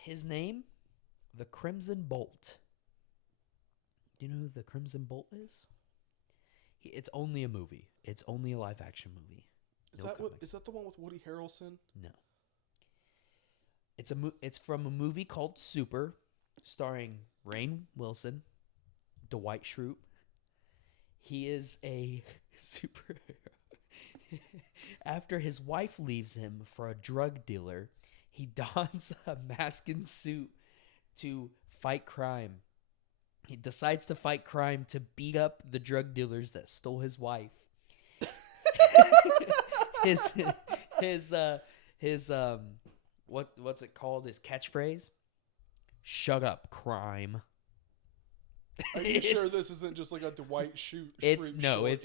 His name, the Crimson Bolt. Do you know who the Crimson Bolt is? It's only a movie. It's only a live action movie. Is that the one with Woody Harrelson? No. It's from a movie called Super, starring Rainn Wilson, Dwight Schrute. He is a superhero. After his wife leaves him for a drug dealer, he dons a mask and suit to fight crime. He decides to fight crime to beat up the drug dealers that stole his wife. his what's it called? His catchphrase? Shut up, crime. Are you sure this isn't just like a Dwight Schrute? It's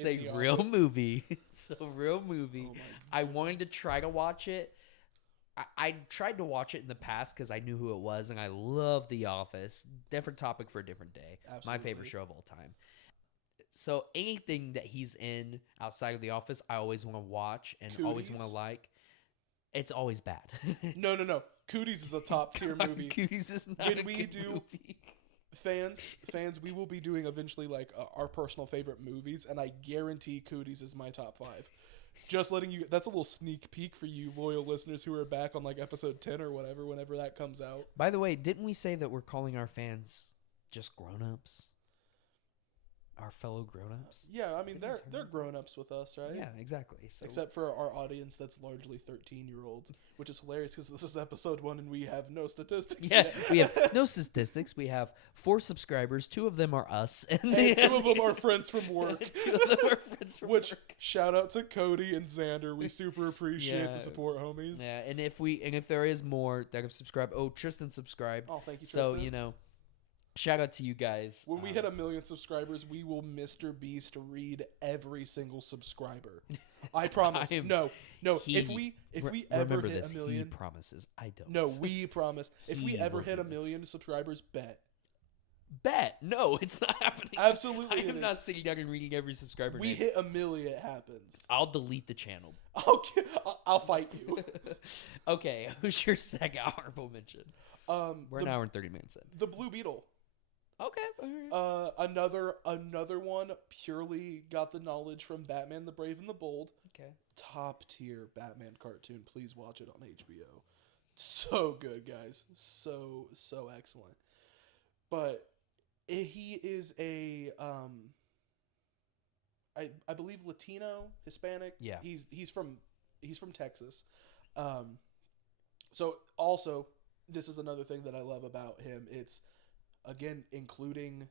a real movie. It's a real movie. Oh I wanted to try to watch it. I tried to watch it in the past because I knew who it was, and I love The Office. Different topic for a different day. Absolutely. My favorite show of all time. So anything that he's in outside of The Office, I always want to watch and always want to like. It's always bad. No. Cooties is a top tier movie. Cooties is not when a we good do movie. fans, we will be doing eventually our personal favorite movies, and I guarantee Cooties is my top 5. Just letting you. That's a little sneak peek for you loyal listeners who are back on like episode 10 or whatever, whenever that comes out. By the way, didn't we say that we're calling our fans just grown-ups? Our fellow grown-ups? Yeah, I mean, they're grown-ups with us, right? Yeah, exactly. So, except for our audience that's largely 13-year-olds, which is hilarious because this is episode 1 and we have no statistics yeah, yet. we have no statistics. We have 4 subscribers. 2 of them are us. And 2 of them are friends from work. 2 of them are friends from Which, work. shout out to Cody and Xander. We super appreciate the support, homies. Yeah, and if there is more that have subscribed. Oh, Tristan subscribed. Oh, thank you, Tristan. So, shout out to you guys. When we hit 1 million subscribers, we will Mr. Beast read every single subscriber. I promise. No. If we ever hit 1 million, he promises. I don't. No, we promise. If we ever hit 1 million subscribers, bet. No, it's not happening. Absolutely, I am not sitting down and reading every subscriber. We hit 1 million, it happens. I'll delete the channel. Okay, I'll fight you. Okay, who's your second honorable mention? We're an hour and 30 minutes in. The Blue Beetle. Okay. Another one purely got the knowledge from Batman the Brave and the Bold. Okay. Top tier Batman cartoon. Please watch it on HBO. So good, guys. So excellent. But he is a I believe Latino, Hispanic. Yeah. He's from Texas. So also this is another thing that I love about him. It's again, including,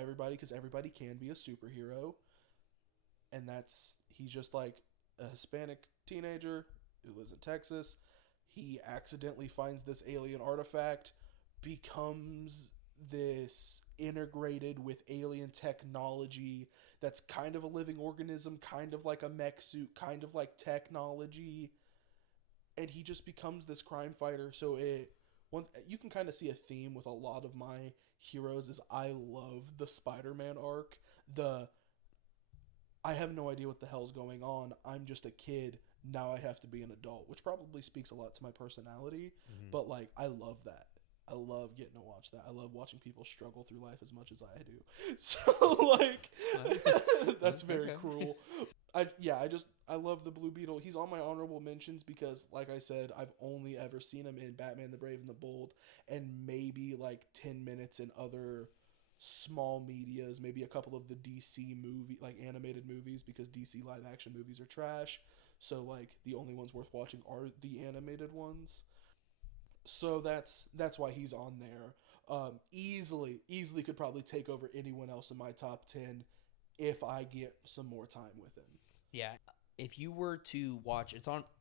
everybody, because everybody can be a superhero. And he's just like a Hispanic teenager who lives in Texas. He accidentally finds this alien artifact, becomes this integrated with alien technology that's kind of a living organism, kind of like a mech suit, kind of like technology. And he just becomes this crime fighter. So you can kind of see a theme with a lot of my heroes is I love the Spider-Man arc. I have no idea what the hell's going on. I'm just a kid. Now I have to be an adult, which probably speaks a lot to my personality. Mm-hmm. But I love that. I love getting to watch that. I love watching people struggle through life as much as I do. So that's very cruel. I love the Blue Beetle. He's on my honorable mentions because, like I said, I've only ever seen him in Batman the Brave and the Bold and maybe 10 minutes in other small medias, maybe a couple of the DC animated movies, because DC live action movies are trash. So the only ones worth watching are the animated ones. So that's why he's on there. Easily could probably take over anyone else in my top 10 if I get some more time with him. Yeah. If you were to watch,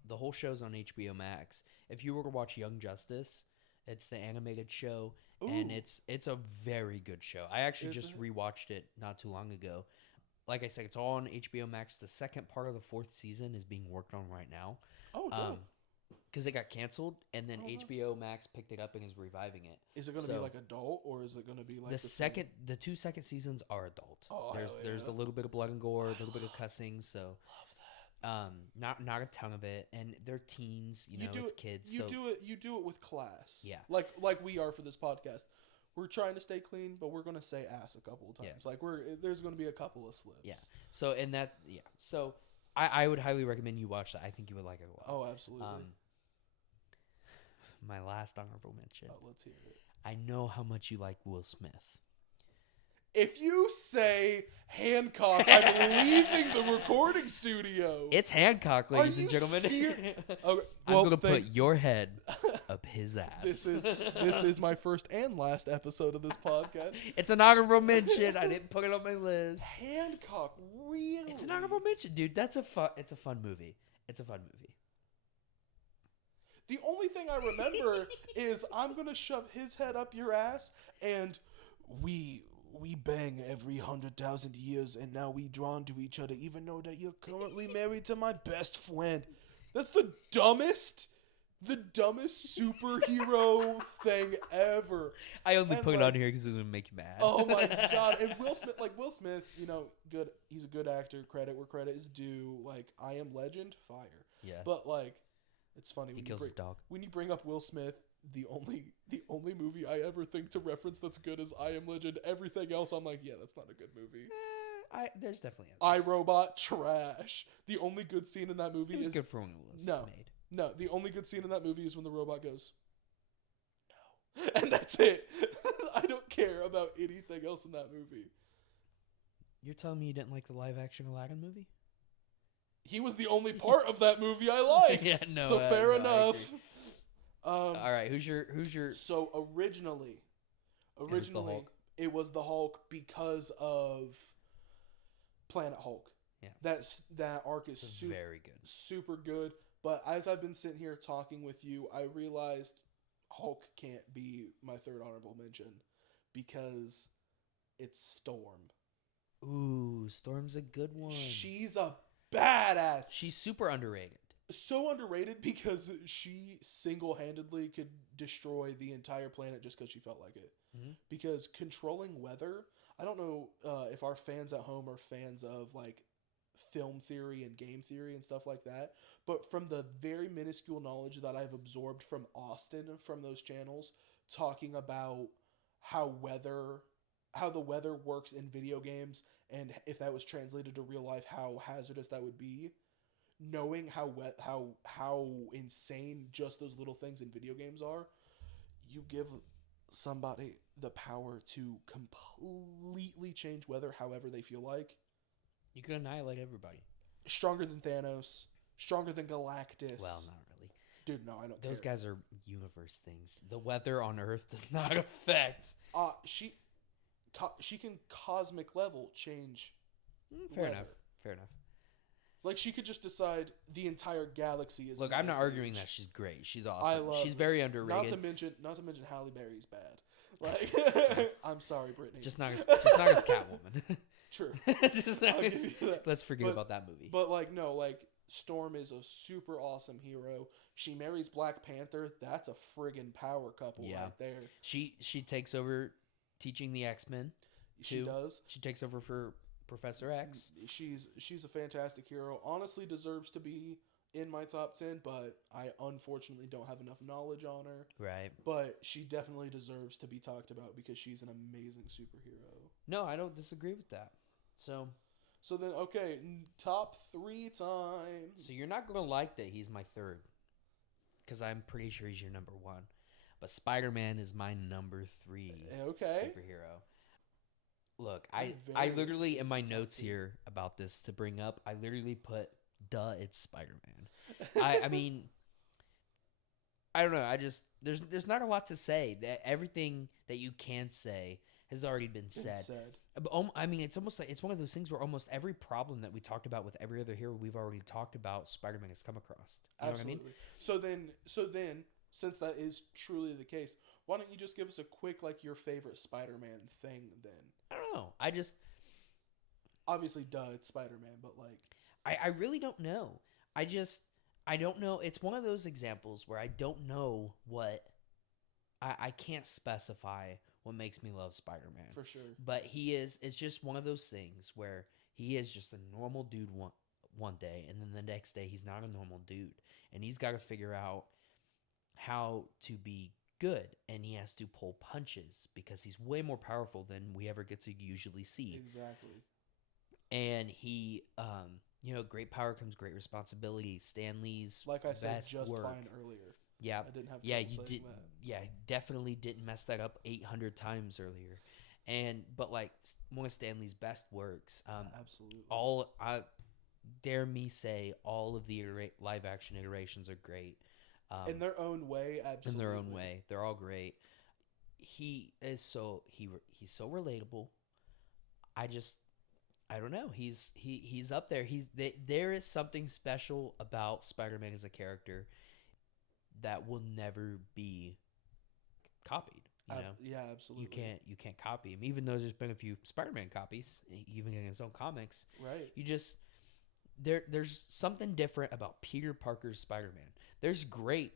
the whole show's on HBO Max. If you were to watch Young Justice, it's the animated show. Ooh. And it's a very good show. I actually just rewatched it not too long ago. Like I said, it's all on HBO Max. The second part of the 4th season is being worked on right now. Oh, dope. Because it got canceled, and then HBO Max picked it up and is reviving it. Is it going to be adult, or is it going to be the 2 second seasons are adult? Oh, there's a little bit of blood and gore, a little bit of cussing, so love that. Not a ton of it, and they're teens, it's kids. You do it with class. Yeah. Like we are for this podcast. We're trying to stay clean, but we're going to say ass a couple of times. Yeah. There's going to be a couple of slips. Yeah. So So I would highly recommend you watch that. I think you would like it a lot. Oh, absolutely. My last honorable mention. Oh, let's hear it. I know how much you like Will Smith. If you say Hancock, I'm leaving the recording studio. It's Hancock, ladies and gentlemen. Okay, I'm going to put your head up his ass. This is my first and last episode of this podcast. It's an honorable mention. I didn't put it on my list. Hancock, really? It's an honorable mention, dude. It's a fun movie. It's a fun movie. The only thing I remember is I'm going to shove his head up your ass and we bang every 100,000 years and now we drawn to each other even though that you're currently married to my best friend. That's the dumbest superhero thing ever. I only put it on here because it would make you mad. Oh my god. And Will Smith, good. He's a good actor. Credit where credit is due. I Am Legend, fire. Yeah. But it's funny. He kills his dog. When you bring up Will Smith, the only movie I ever think to reference that's good is I Am Legend. Everything else, I'm like, yeah, that's not a good movie. There's definitely others. iRobot trash. The only good scene in that movie It was is good for when it was no, made. no. The only good scene in that movie is when the robot goes, no, and that's it. I don't care about anything else in that movie. You're telling me you didn't like the live action Aladdin movie? He was the only part of that movie I liked. Yeah, no. So fair no, enough. All right, who's your? So originally, was the Hulk. it was the Hulk because of Planet Hulk. Yeah. That arc is very good. Super good. But as I've been sitting here talking with you, I realized Hulk can't be my third honorable mention because it's Storm. Ooh, Storm's a good one. She's a badass. She's super underrated. So underrated because she single-handedly could destroy the entire planet just because she felt like it. Mm-hmm. Because controlling weather, I don't know if our fans at home are fans of like film theory and game theory and stuff like that, but from the very minuscule knowledge that I've absorbed from Austin from those channels, talking about how the weather works in video games and if that was translated to real life, how hazardous that would be. Knowing how insane just those little things in video games are, you give somebody the power to completely change weather however they feel like. You could annihilate everybody. Stronger than Thanos, stronger than Galactus. Well, not really. Dude, no, I don't Those care. guys are universe things. The weather on Earth does not affect. She can cosmic level change. Fair weather. enough. Fair enough. Like, she could just decide the entire galaxy is. Look, I'm not arguing that she's great. She's awesome. She's very underrated. Not to mention Halle Berry's bad. Like, I'm sorry, Brittany. Just not as Catwoman. True. Let's forget about that movie. But Storm is a super awesome hero. She marries Black Panther. That's a friggin' power couple right there. She takes over teaching the X-Men. She does. She takes over for Professor X. She's a fantastic hero. Honestly deserves to be in my top 10, but I unfortunately don't have enough knowledge on her. Right. But she definitely deserves to be talked about because she's an amazing superhero. No, I don't disagree with that. So then, okay, top 3 time. So you're not going to like that he's my third, because I'm pretty sure he's your number 1. But Spider-Man is my number 3 superhero. Look, I literally, in my notes here about this to bring up, I literally put, it's Spider-Man. I mean, I don't know. There's not a lot to say. Everything that you can say has already been said. I mean, it's almost like it's one of those things where almost every problem that we talked about with every other hero we've already talked about, Spider-Man has come across. You know Absolutely. what I mean? So then, since that is truly the case, why don't you just give us a quick, your favorite Spider-Man thing then? I don't know. Obviously, it's Spider-Man, but I really don't know. I don't know. It's one of those examples where I don't know what I can't specify what makes me love Spider-Man. For sure. But it's just one of those things where he is just a normal dude one day, and then the next day he's not a normal dude. And he's got to figure out how to be good, and he has to pull punches because he's way more powerful than we ever get to usually see. Exactly. And he, great power comes great responsibility. Stan Lee's like I said best just work. fine earlier. Yeah, I didn't have you did. Yeah, definitely didn't mess that up 800 times earlier. But one of Stan Lee's best works. Absolutely. Dare me say, all of the live action iterations are great. In their own way, absolutely. In their own way, they're all great. He is he's so relatable. I don't know. He's up there. There is something special about Spider-Man as a character that will never be copied. You know? Yeah, absolutely. You can't copy him, even though there's been a few Spider-Man copies, even in his own comics. Right. There's something different about Peter Parker's Spider-Man. There's great,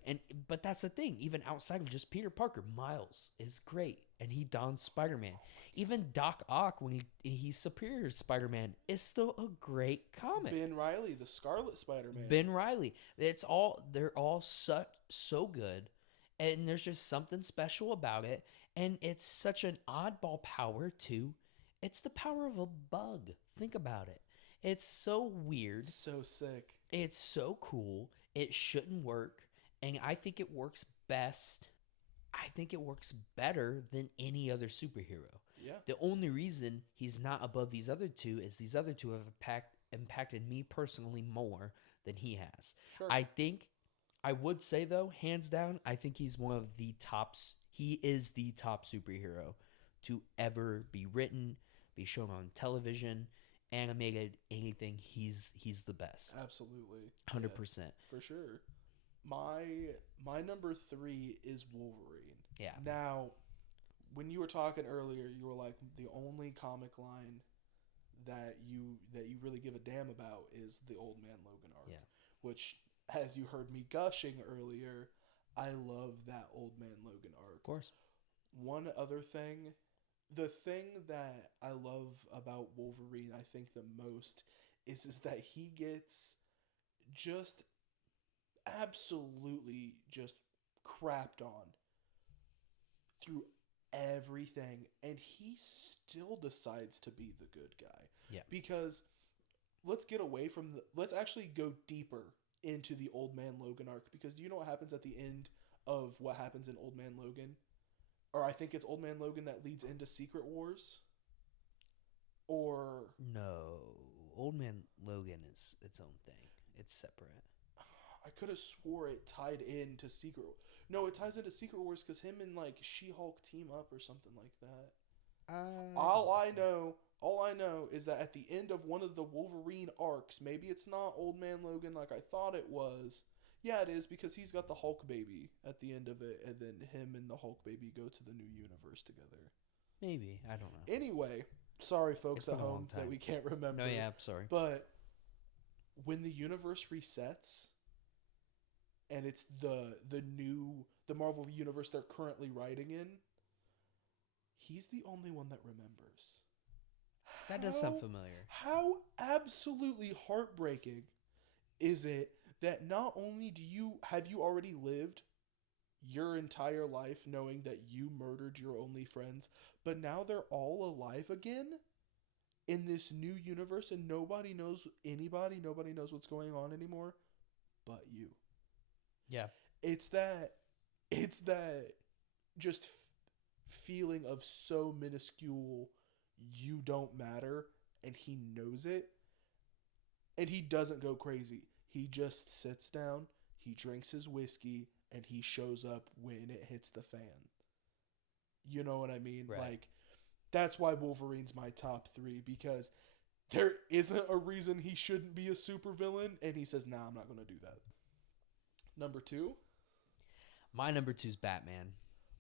but that's the thing. Even outside of just Peter Parker, Miles is great, and he dons Spider-Man. Even Doc Ock, when he's Superior Spider-Man, is still a great comic. Ben Reilly, the Scarlet Spider-Man. Ben Reilly. They're all so good, and there's just something special about it, and it's such an oddball power too. It's the power of a bug. Think about it. It's so weird. It's so sick. It's so cool. It shouldn't work. And I think it works best. I think it works better than any other superhero. Yeah. The only reason he's not above these other two is these other two have impacted me personally more than he has. Sure. I would say, though, hands down, I think he's one of the tops. He is the top superhero to ever be written, be shown on television, animated, anything. He's the best. Absolutely. 100%. Yeah, for sure. My number 3 is Wolverine. Yeah. Now, when you were talking earlier, you were like, the only comic line that you really give a damn about is the Old Man Logan arc. Yeah. Which, as you heard me gushing earlier, I love that Old Man Logan arc. Of course. One other thing, the thing that I love about Wolverine, I think the most, is that he gets just absolutely just crapped on through everything, and he still decides to be the good guy. Yeah. Because let's actually go deeper into the Old Man Logan arc, because do you know what happens at the end of what happens in Old Man Logan? Or I think it's Old Man Logan that leads into Secret Wars. Or No, Old Man Logan is its own thing. It's separate. I could have swore it tied into Secret. No, it ties into Secret Wars because him and like She-Hulk team up or something like that. All I know is that at the end of one of the Wolverine arcs, maybe it's not Old Man Logan like I thought it was. Yeah, it is, because he's got the Hulk baby at the end of it, and then him and the Hulk baby go to the new universe together. Maybe. I don't know. Anyway, sorry folks It's at been a long home time. that we can't remember. No, yeah, I'm sorry. But when the universe resets, and it's the Marvel universe they're currently writing in, he's the only one that remembers. That does sound familiar. How absolutely heartbreaking is it that not only have you already lived your entire life knowing that you murdered your only friends, but now they're all alive again in this new universe, and nobody knows what's going on anymore but you. Yeah. It's that just feeling of so minuscule, you don't matter, and he knows it, and he doesn't go crazy. He just sits down, he drinks his whiskey, and he shows up when it hits the fan. You know what I mean? Right. Like, that's why Wolverine's my top 3, because there isn't a reason he shouldn't be a supervillain, and he says, nah, I'm not going to do that. Number 2? My number 2 is Batman.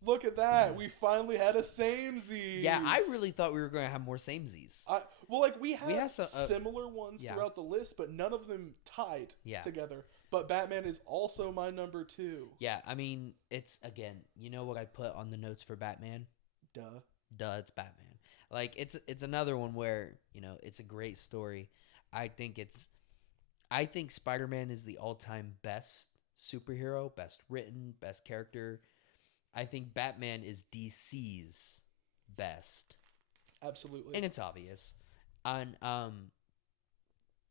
Look at that. We finally had a samesies. Yeah, I really thought we were going to have more samesies. We had some, similar ones throughout the list, but none of them tied together. But Batman is also my number 2. Yeah, I mean, it's, again, you know what I put on the notes for Batman? Duh, it's Batman. Like, it's another one where, you know, it's a great story. I think Spider-Man is the all-time best superhero, best written, best character. I think Batman is DC's best. Absolutely. And it's obvious. And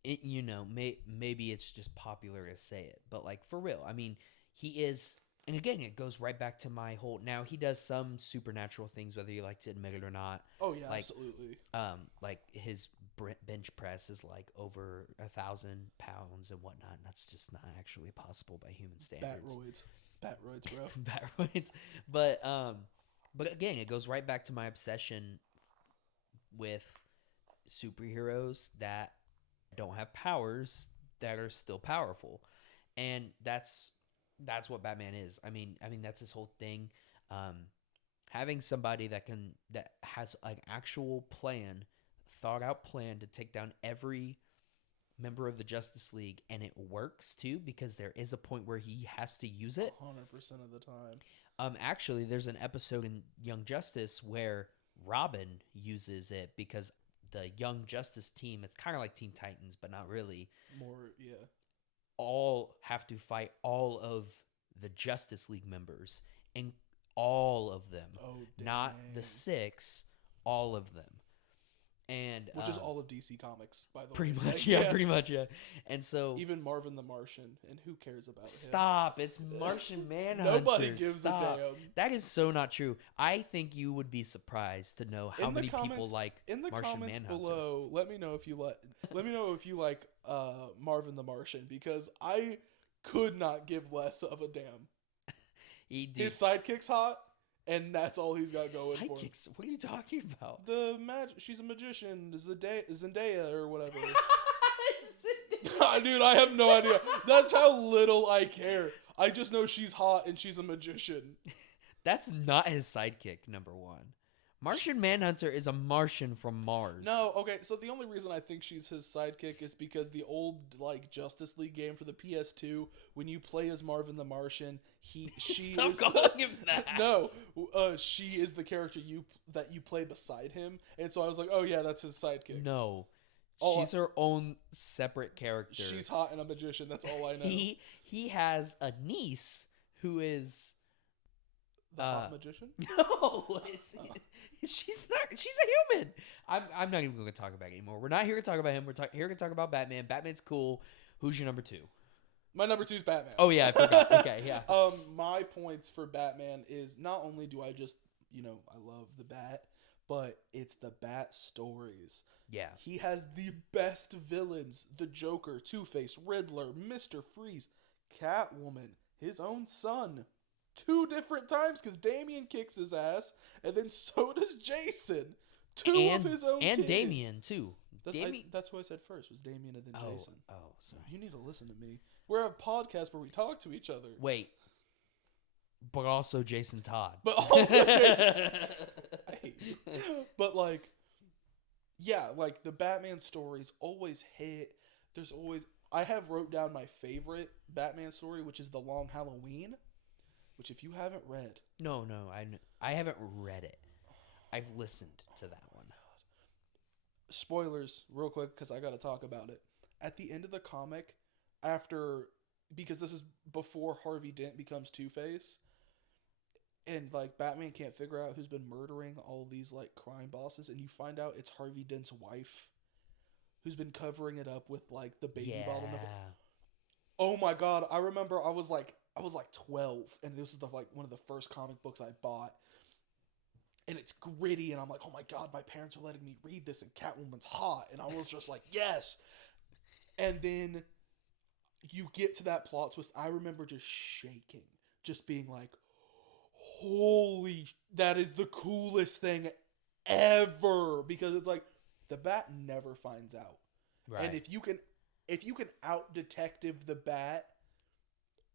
maybe it's just popular to say it, but like for real, I mean, he is, and again, it goes right back to my whole, now he does some supernatural things, whether you like to admit it or not. Oh yeah, like, absolutely. Like his bench press is like over 1,000 pounds and whatnot. And that's just not actually possible by human standards. Batroids, bro. Batroids. But again, it goes right back to my obsession with superheroes that don't have powers that are still powerful. And that's what Batman is. I mean that's his whole thing. Having somebody that has an actual plan, thought out plan to take down every member of the Justice League, and it works too, because there is a point where he has to use it 100% of the time. Actually, there's an episode in Young Justice where Robin uses it, because the Young Justice team, it's kind of like Teen Titans, but not really. More, yeah. All have to fight all of the Justice League members, and all of them. Oh, dang. Not the 6, all of them. And which is all of DC Comics, by the pretty way. much, yeah, pretty much, yeah. And so even Marvin the Martian, and who cares about him? Stop! It's Martian Manhunter. Nobody gives Stop. a damn. That is so not true. I think you would be surprised to know how many people like Martian Manhunter. Below, let me know if you like Marvin the Martian, because I could not give less of a damn. His sidekick's hot, and that's all he's got going for him. Sidekicks? What are you talking about? She's a magician, Zendaya or whatever. Dude, I have no idea. That's how little I care. I just know she's hot and she's a magician. That's not his sidekick, number one. Martian Manhunter is a Martian from Mars. No, okay, so the only reason I think she's his sidekick is because the old, like, Justice League game for the PS2, when you play as Marvin the Martian, Stop calling him that. No, she is the character that you play beside him, and so I was like, oh yeah, that's his sidekick. No. She's her own separate character. She's hot and a magician, that's all I know. He has a niece who is... The hot magician? No, she's not. She's a human. I'm not even going to talk about it anymore. We're not here to talk about him. We're here to talk about Batman. Batman's cool. Who's your number 2? My number 2 is Batman. Oh yeah, I forgot. Okay, yeah. My points for Batman is not only do I just I love the Bat, but it's the Bat stories. Yeah. He has the best villains: the Joker, Two-Face, Riddler, Mr. Freeze, Catwoman, his own son. 2 different times, because Damian kicks his ass, and then so does Jason. 2 of his own and kids. Damian too. That's what I said first, was Damian and then Jason. Oh, sorry. You need to listen to me. We're a podcast where we talk to each other. Wait. But also Jason Todd. But also Jason. But the Batman stories always hit. I have wrote down my favorite Batman story, which is The Long Halloween. Which, if you haven't read... No, I haven't read it. I've listened to that one. Spoilers, real quick, because I got to talk about it. At the end of the comic, because this is before Harvey Dent becomes Two-Face, and, Batman can't figure out who's been murdering all these, crime bosses, and you find out it's Harvey Dent's wife, who's been covering it up with, the baby bottle. Oh, my God. I remember I was 12, and this is one of the first comic books I bought, and it's gritty, and I'm like, oh my God, my parents are letting me read this, and Catwoman's hot, and I was just like, yes. And then you get to that plot twist. I remember just shaking, just being like, holy, that is the coolest thing ever, because it's like the Bat never finds out, right? And if you can out detective the Bat,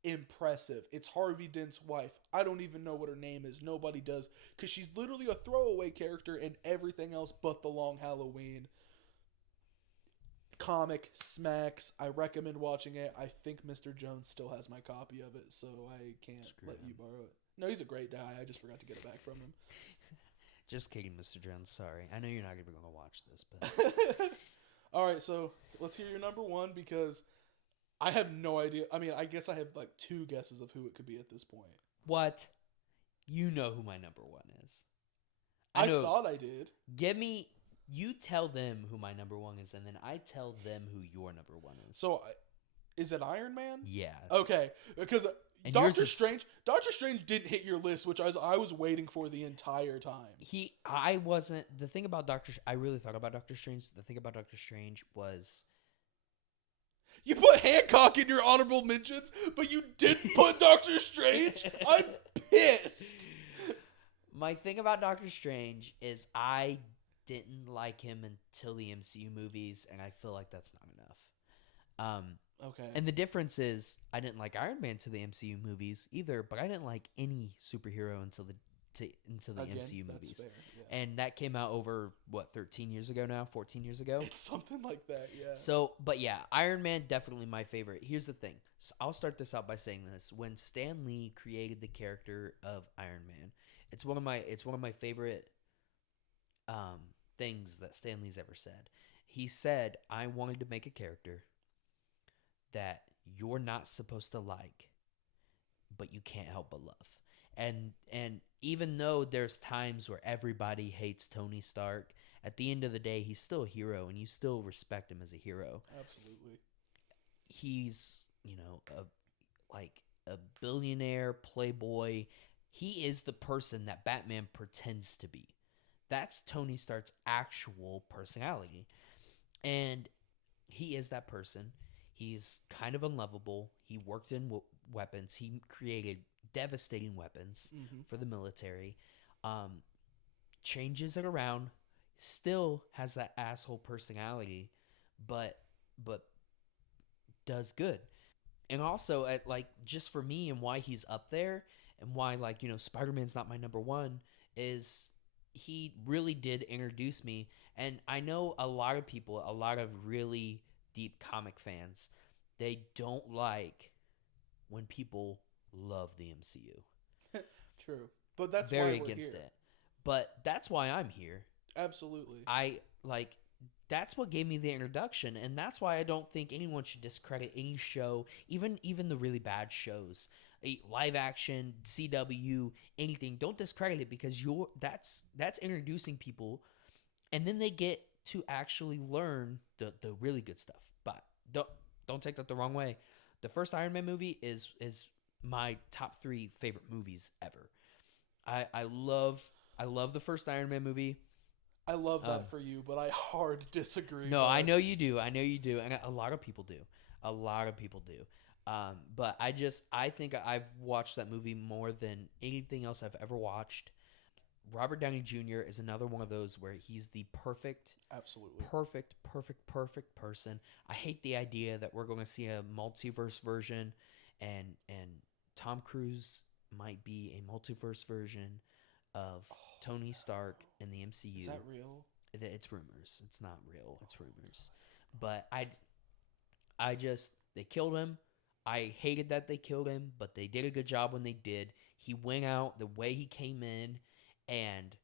impressive. It's Harvey Dent's wife. I don't even know what her name is. Nobody does, because she's literally a throwaway character in everything else but The Long Halloween. Comic smacks. I recommend watching it. I think Mr. Jones still has my copy of it, so I can't let you borrow it. No, he's a great guy. I just forgot to get it back from him. Just kidding, Mr. Jones. Sorry. I know you're not going to be going to watch this, but... All right, so let's hear your number 1, because I have no idea. I mean, I guess I have 2 guesses of who it could be at this point. What? You know who my number 1 is. I thought I did. You tell them who my number 1 is, and then I tell them who your number 1 is. So, is it Iron Man? Yeah. Okay, because Doctor Strange didn't hit your list, which I was waiting for the entire time. I wasn't. The thing about I really thought about Doctor Strange. The thing about Doctor Strange was, you put Hancock in your honorable mentions, but you didn't put Doctor Strange? I'm pissed. My thing about Doctor Strange is I didn't like him until the MCU movies, and I feel like that's not enough. Okay. And the difference is I didn't like Iron Man to the MCU movies either, but I didn't like any superhero until the MCU movies. Fair, yeah. And that came out over 13 years ago now, 14 years ago. It's something like that, yeah. So, but yeah, Iron Man definitely my favorite. Here's the thing. So I'll start this out by saying this. When Stan Lee created the character of Iron Man, it's one of my favorite things that Stan Lee's ever said. He said, I wanted to make a character that you're not supposed to like, but you can't help but love. And even though there's times where everybody hates Tony Stark at the end of the day, he's still a hero, and you still respect him as a hero. Absolutely. He's, a billionaire playboy. He is the person that Batman pretends to be. That's Tony Stark's actual personality. And he is that person. He's kind of unlovable. He worked in weapons. He created devastating weapons for the military. Changes it around. Still has that asshole personality, but does good. And also, just for me, and why he's up there, and why Spider-Man's not my number one, is he really did introduce me. And I know a lot of people, a lot of really deep comic fans, they don't like when people love the MCU. True. But that's very why we're against here. it. But that's why I'm here. Absolutely. That's what gave me the introduction, and that's why I don't think anyone should discredit any show, even the really bad shows. Live action, CW, anything. Don't discredit it, because that's introducing people, and then they get to actually learn the really good stuff. But don't take that the wrong way. The first Iron Man movie is my top 3 favorite movies ever. I love the first Iron Man movie. I love that for you, but I hard disagree. No, I know you do. And a lot of people do. But I think I've watched that movie more than anything else I've ever watched. Robert Downey Jr. is another one of those where he's the perfect person. I hate the idea that we're going to see a multiverse version, and Tom Cruise might be a multiverse version of Tony Stark in the MCU. Is that real? It's rumors. It's not real. It's rumors. But they killed him. I hated that they killed him, but they did a good job when they did. He went out the way he came in, and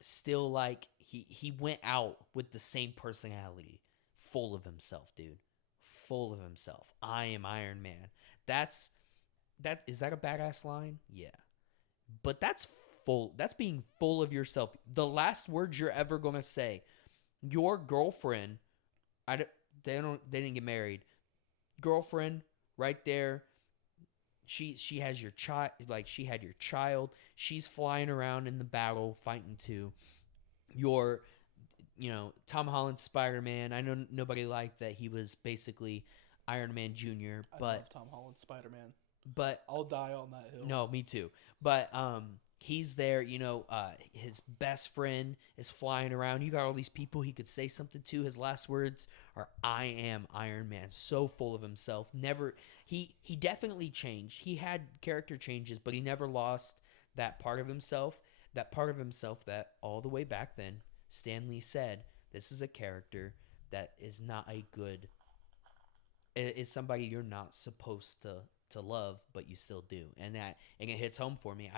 still he went out with the same personality, full of himself, dude. Full of himself. I am Iron Man. Is that a badass line? Yeah. But that's being full of yourself. The last words you're ever going to say, your girlfriend, they didn't get married. Girlfriend right there, she has your child, she had your child. She's flying around in the battle fighting too. Your Tom Holland Spider-Man. I know nobody liked that he was basically Iron Man Jr., but I love Tom Holland Spider-Man. But I'll die on that hill. No, me too. But he's there, his best friend is flying around. You got all these people he could say something to. His last words are, "I am Iron Man." So full of himself. He definitely changed. He had character changes, but he never lost that part of himself. That part of himself that all the way back then, Stan Lee said, this is a character that is not is somebody you're not supposed to love, but you still do, and it hits home for me.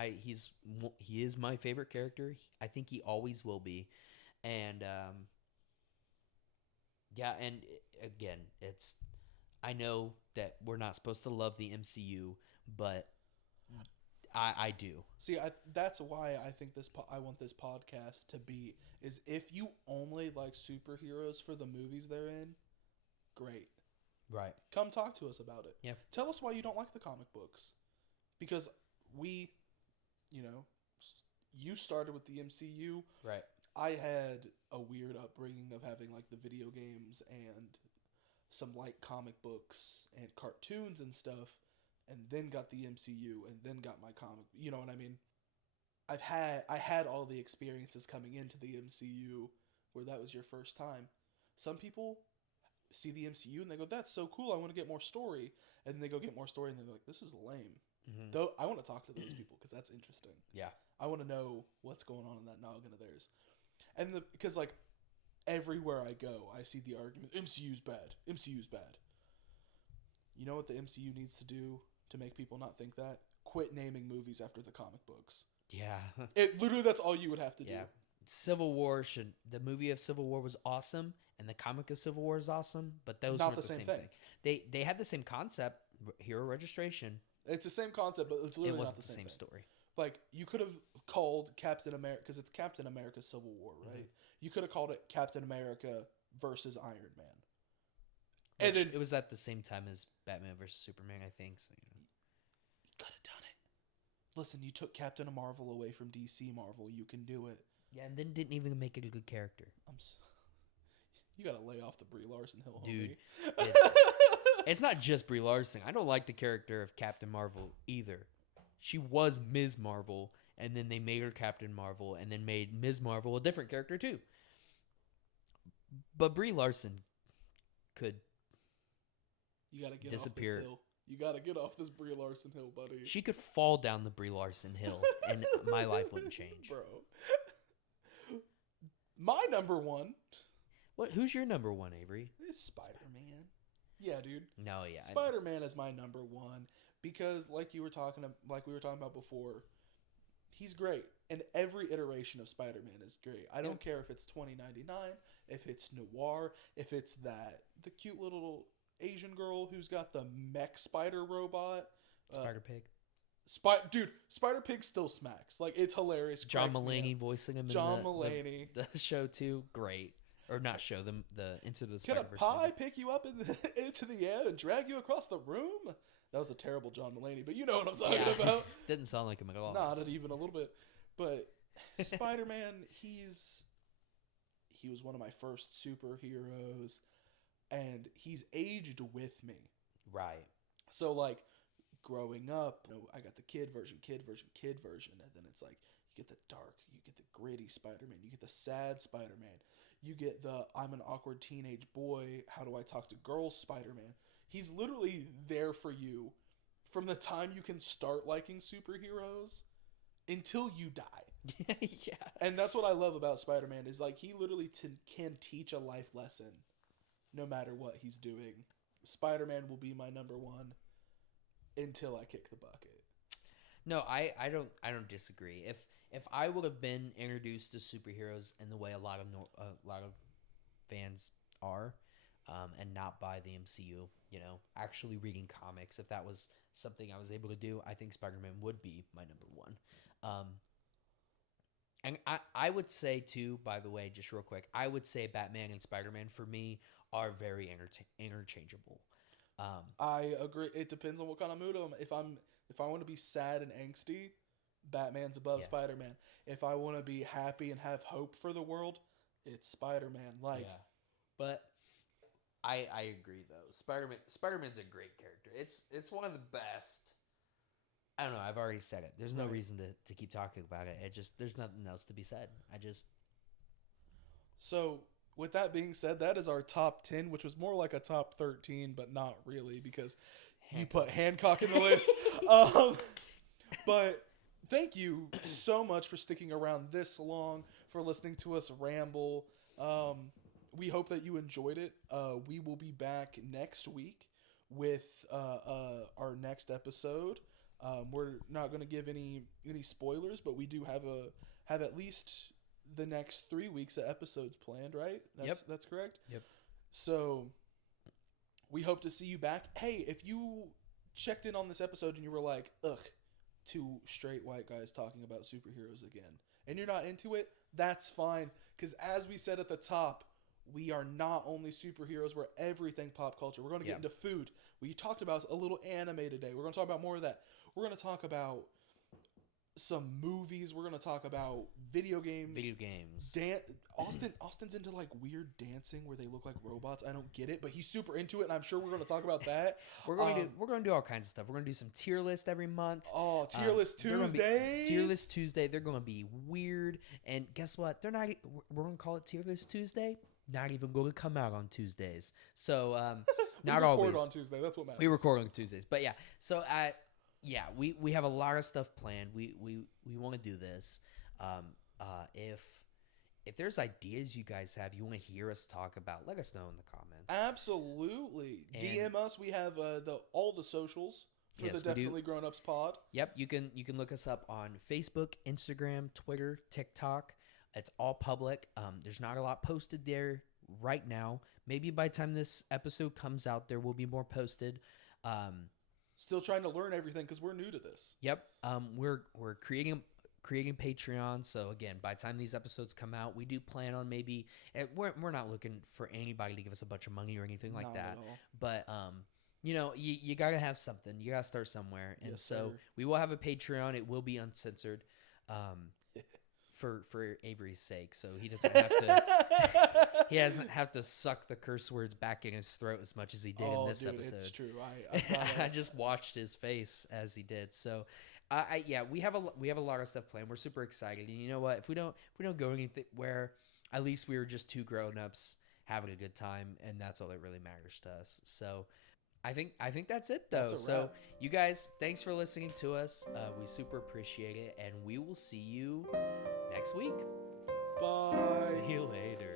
He is my favorite character. I think he always will be, and and again, I know that we're not supposed to love the MCU, but I do. See, that's why I think I want this podcast to be is if you only like superheroes for the movies they're in, great. Right. Come talk to us about it. Yeah. Tell us why you don't like the comic books. Because you started with the MCU. Right. I had a weird upbringing of having the video games and some comic books and cartoons and stuff, and then got the MCU and then got my comic. You know what I mean? I had all the experiences coming into the MCU where that was your first time. Some people see the MCU and they go, "That's so cool, I want to get more story," and then they go get more story and they're like, "This is lame." Mm-hmm. Though I want to talk to those people because that's interesting. Yeah, I want to know what's going on in that noggin of theirs, and because everywhere I go, I see the argument, MCU's bad. MCU's bad. You know what the MCU needs to do to make people not think that? Quit naming movies after the comic books. Yeah. Literally, that's all you would have to do. Civil War the movie of Civil War was awesome, and the comic of Civil War is awesome, but those not weren't the same thing. They had the same concept, hero registration. It's the same concept, but it's literally not the same story. You could have called Captain America, because it's Captain America Civil War, right? You could have called it Captain America versus Iron Man. Which, And then it was at the same time as Batman versus Superman, I think. So, you could have done it. Listen, you took Captain Marvel away from DC Marvel. You can do it. Yeah, and then didn't even make it a good character. You gotta lay off the Brie Larson hill, Dude, homie. It's not just Brie Larson. I don't like the character of Captain Marvel either. She was Ms. Marvel, and then they made her Captain Marvel, and then made Ms. Marvel a different character too. But Brie Larson could You gotta get disappear. off this hill. You gotta get off this Brie Larson hill, buddy. She could fall down the Brie Larson hill, and my life wouldn't change. Bro. My number one What? Who's your number one, Avery? is Spider-Man. Yeah, dude. No, yeah. Spider-Man is my number one because, like we were talking about before, he's great, and every iteration of Spider-Man is great. I don't care if it's 2099, if it's noir, if it's the cute little Asian girl who's got the mech spider robot, Spider Pig. Dude, Spider Pig still smacks. Like, it's hilarious. John Mulaney voicing him. John in Mulaney. The show too. Great. Or not show them the Into the Can Spider-Verse. a pie pick you up into the air and drag you across the room? That was a terrible John Mulaney, but you know what I'm talking about. Didn't sound like him at all. Not even a little bit. But Spider-Man, he was one of my first superheroes, and he's aged with me. Right. So, like, growing up, I got the kid version, and then it's like, you get the dark, you get the gritty Spider-Man, you get the sad Spider-Man, you get the I'm an awkward teenage boy, how do I talk to girls Spider-Man. He's literally there for you from the time you can start liking superheroes until you die. Yeah. And that's what I love about Spider-Man is, like, he literally can teach a life lesson no matter what he's doing. Spider-Man will be my number one until I kick the bucket. No, I don't disagree. If I would have been introduced to superheroes in the way a lot of fans are, and not by the MCU, actually reading comics, if that was something I was able to do, I think Spider-Man would be my number one. And I would say too, by the way, just real quick, I would say Batman and Spider-Man for me are very interchangeable. I agree. It depends on what kind of mood I'm. If I want to be sad and angsty, Batman's above Spider-Man. If I want to be happy and have hope for the world, it's Spider-Man. But I agree though. Spider-Man's a great character. It's one of the best. I don't know. I've already said it. There's no reason to keep talking about it. There's nothing else to be said. So, with that being said, that is our top 10, which was more like a top 13, but not really because you put Hancock in the list. But thank you so much for sticking around this long, for listening to us ramble. We hope that you enjoyed it. We will be back next week with our next episode. We're not going to give any spoilers, but we do have at least the next 3 weeks of episodes planned, right? That's correct? Yep. So we hope to see you back. Hey, if you checked in on this episode and you were like, ugh, two straight white guys talking about superheroes again, and you're not into it, that's fine. Because as we said at the top, we are not only superheroes, we're everything pop culture. We're going to get into food. We talked about a little anime today. We're going to talk about more of that. We're going to talk about some movies. We're going to talk about video games. Austin's into like weird dancing where they look like robots. I don't get it, but he's super into it, and I'm sure we're going to talk about that. We're going to do all kinds of stuff. We're going to do some tier list every month. Oh, tier list Tuesdays. Tier list Tuesday. They're going to be weird, and guess what? We're going to call it tier list Tuesday. Not even going to come out on Tuesdays. So not always. We record on Tuesday. That's what matters. We record on Tuesdays, but yeah. So we have a lot of stuff planned. We want to do this. If there's ideas you guys have, you want to hear us talk about, let us know in the comments. Absolutely. And DM us. We have all the socials for the Definitely Grown Ups Pod. Yep, you can look us up on Facebook, Instagram, Twitter, TikTok. It's all public. There's not a lot posted there right now. Maybe by the time this episode comes out, there will be more posted. Still trying to learn everything because we're new to this. Yep. We're creating creating Patreon. So again, by the time these episodes come out, we do plan on maybe we're not looking for anybody to give us a bunch of money or anything like Not that. at all. But you know, you gotta have something. You gotta start somewhere, and Yes, so sir. we will have a Patreon. It will be uncensored, for Avery's sake, so he doesn't have to. He doesn't have to suck the curse words back in his throat as much as he did in this dude, episode. It's true. I I just watched his face as he did. So, yeah, we have a lot of stuff planned. We're super excited, and you know what? If we don't go anywhere, at least we were just two grown-ups having a good time, and that's all that really matters to us. So, I think that's it though. That's a So wrap. you guys, thanks for listening to us. We super appreciate it, and we will see you next week. Bye. See you later.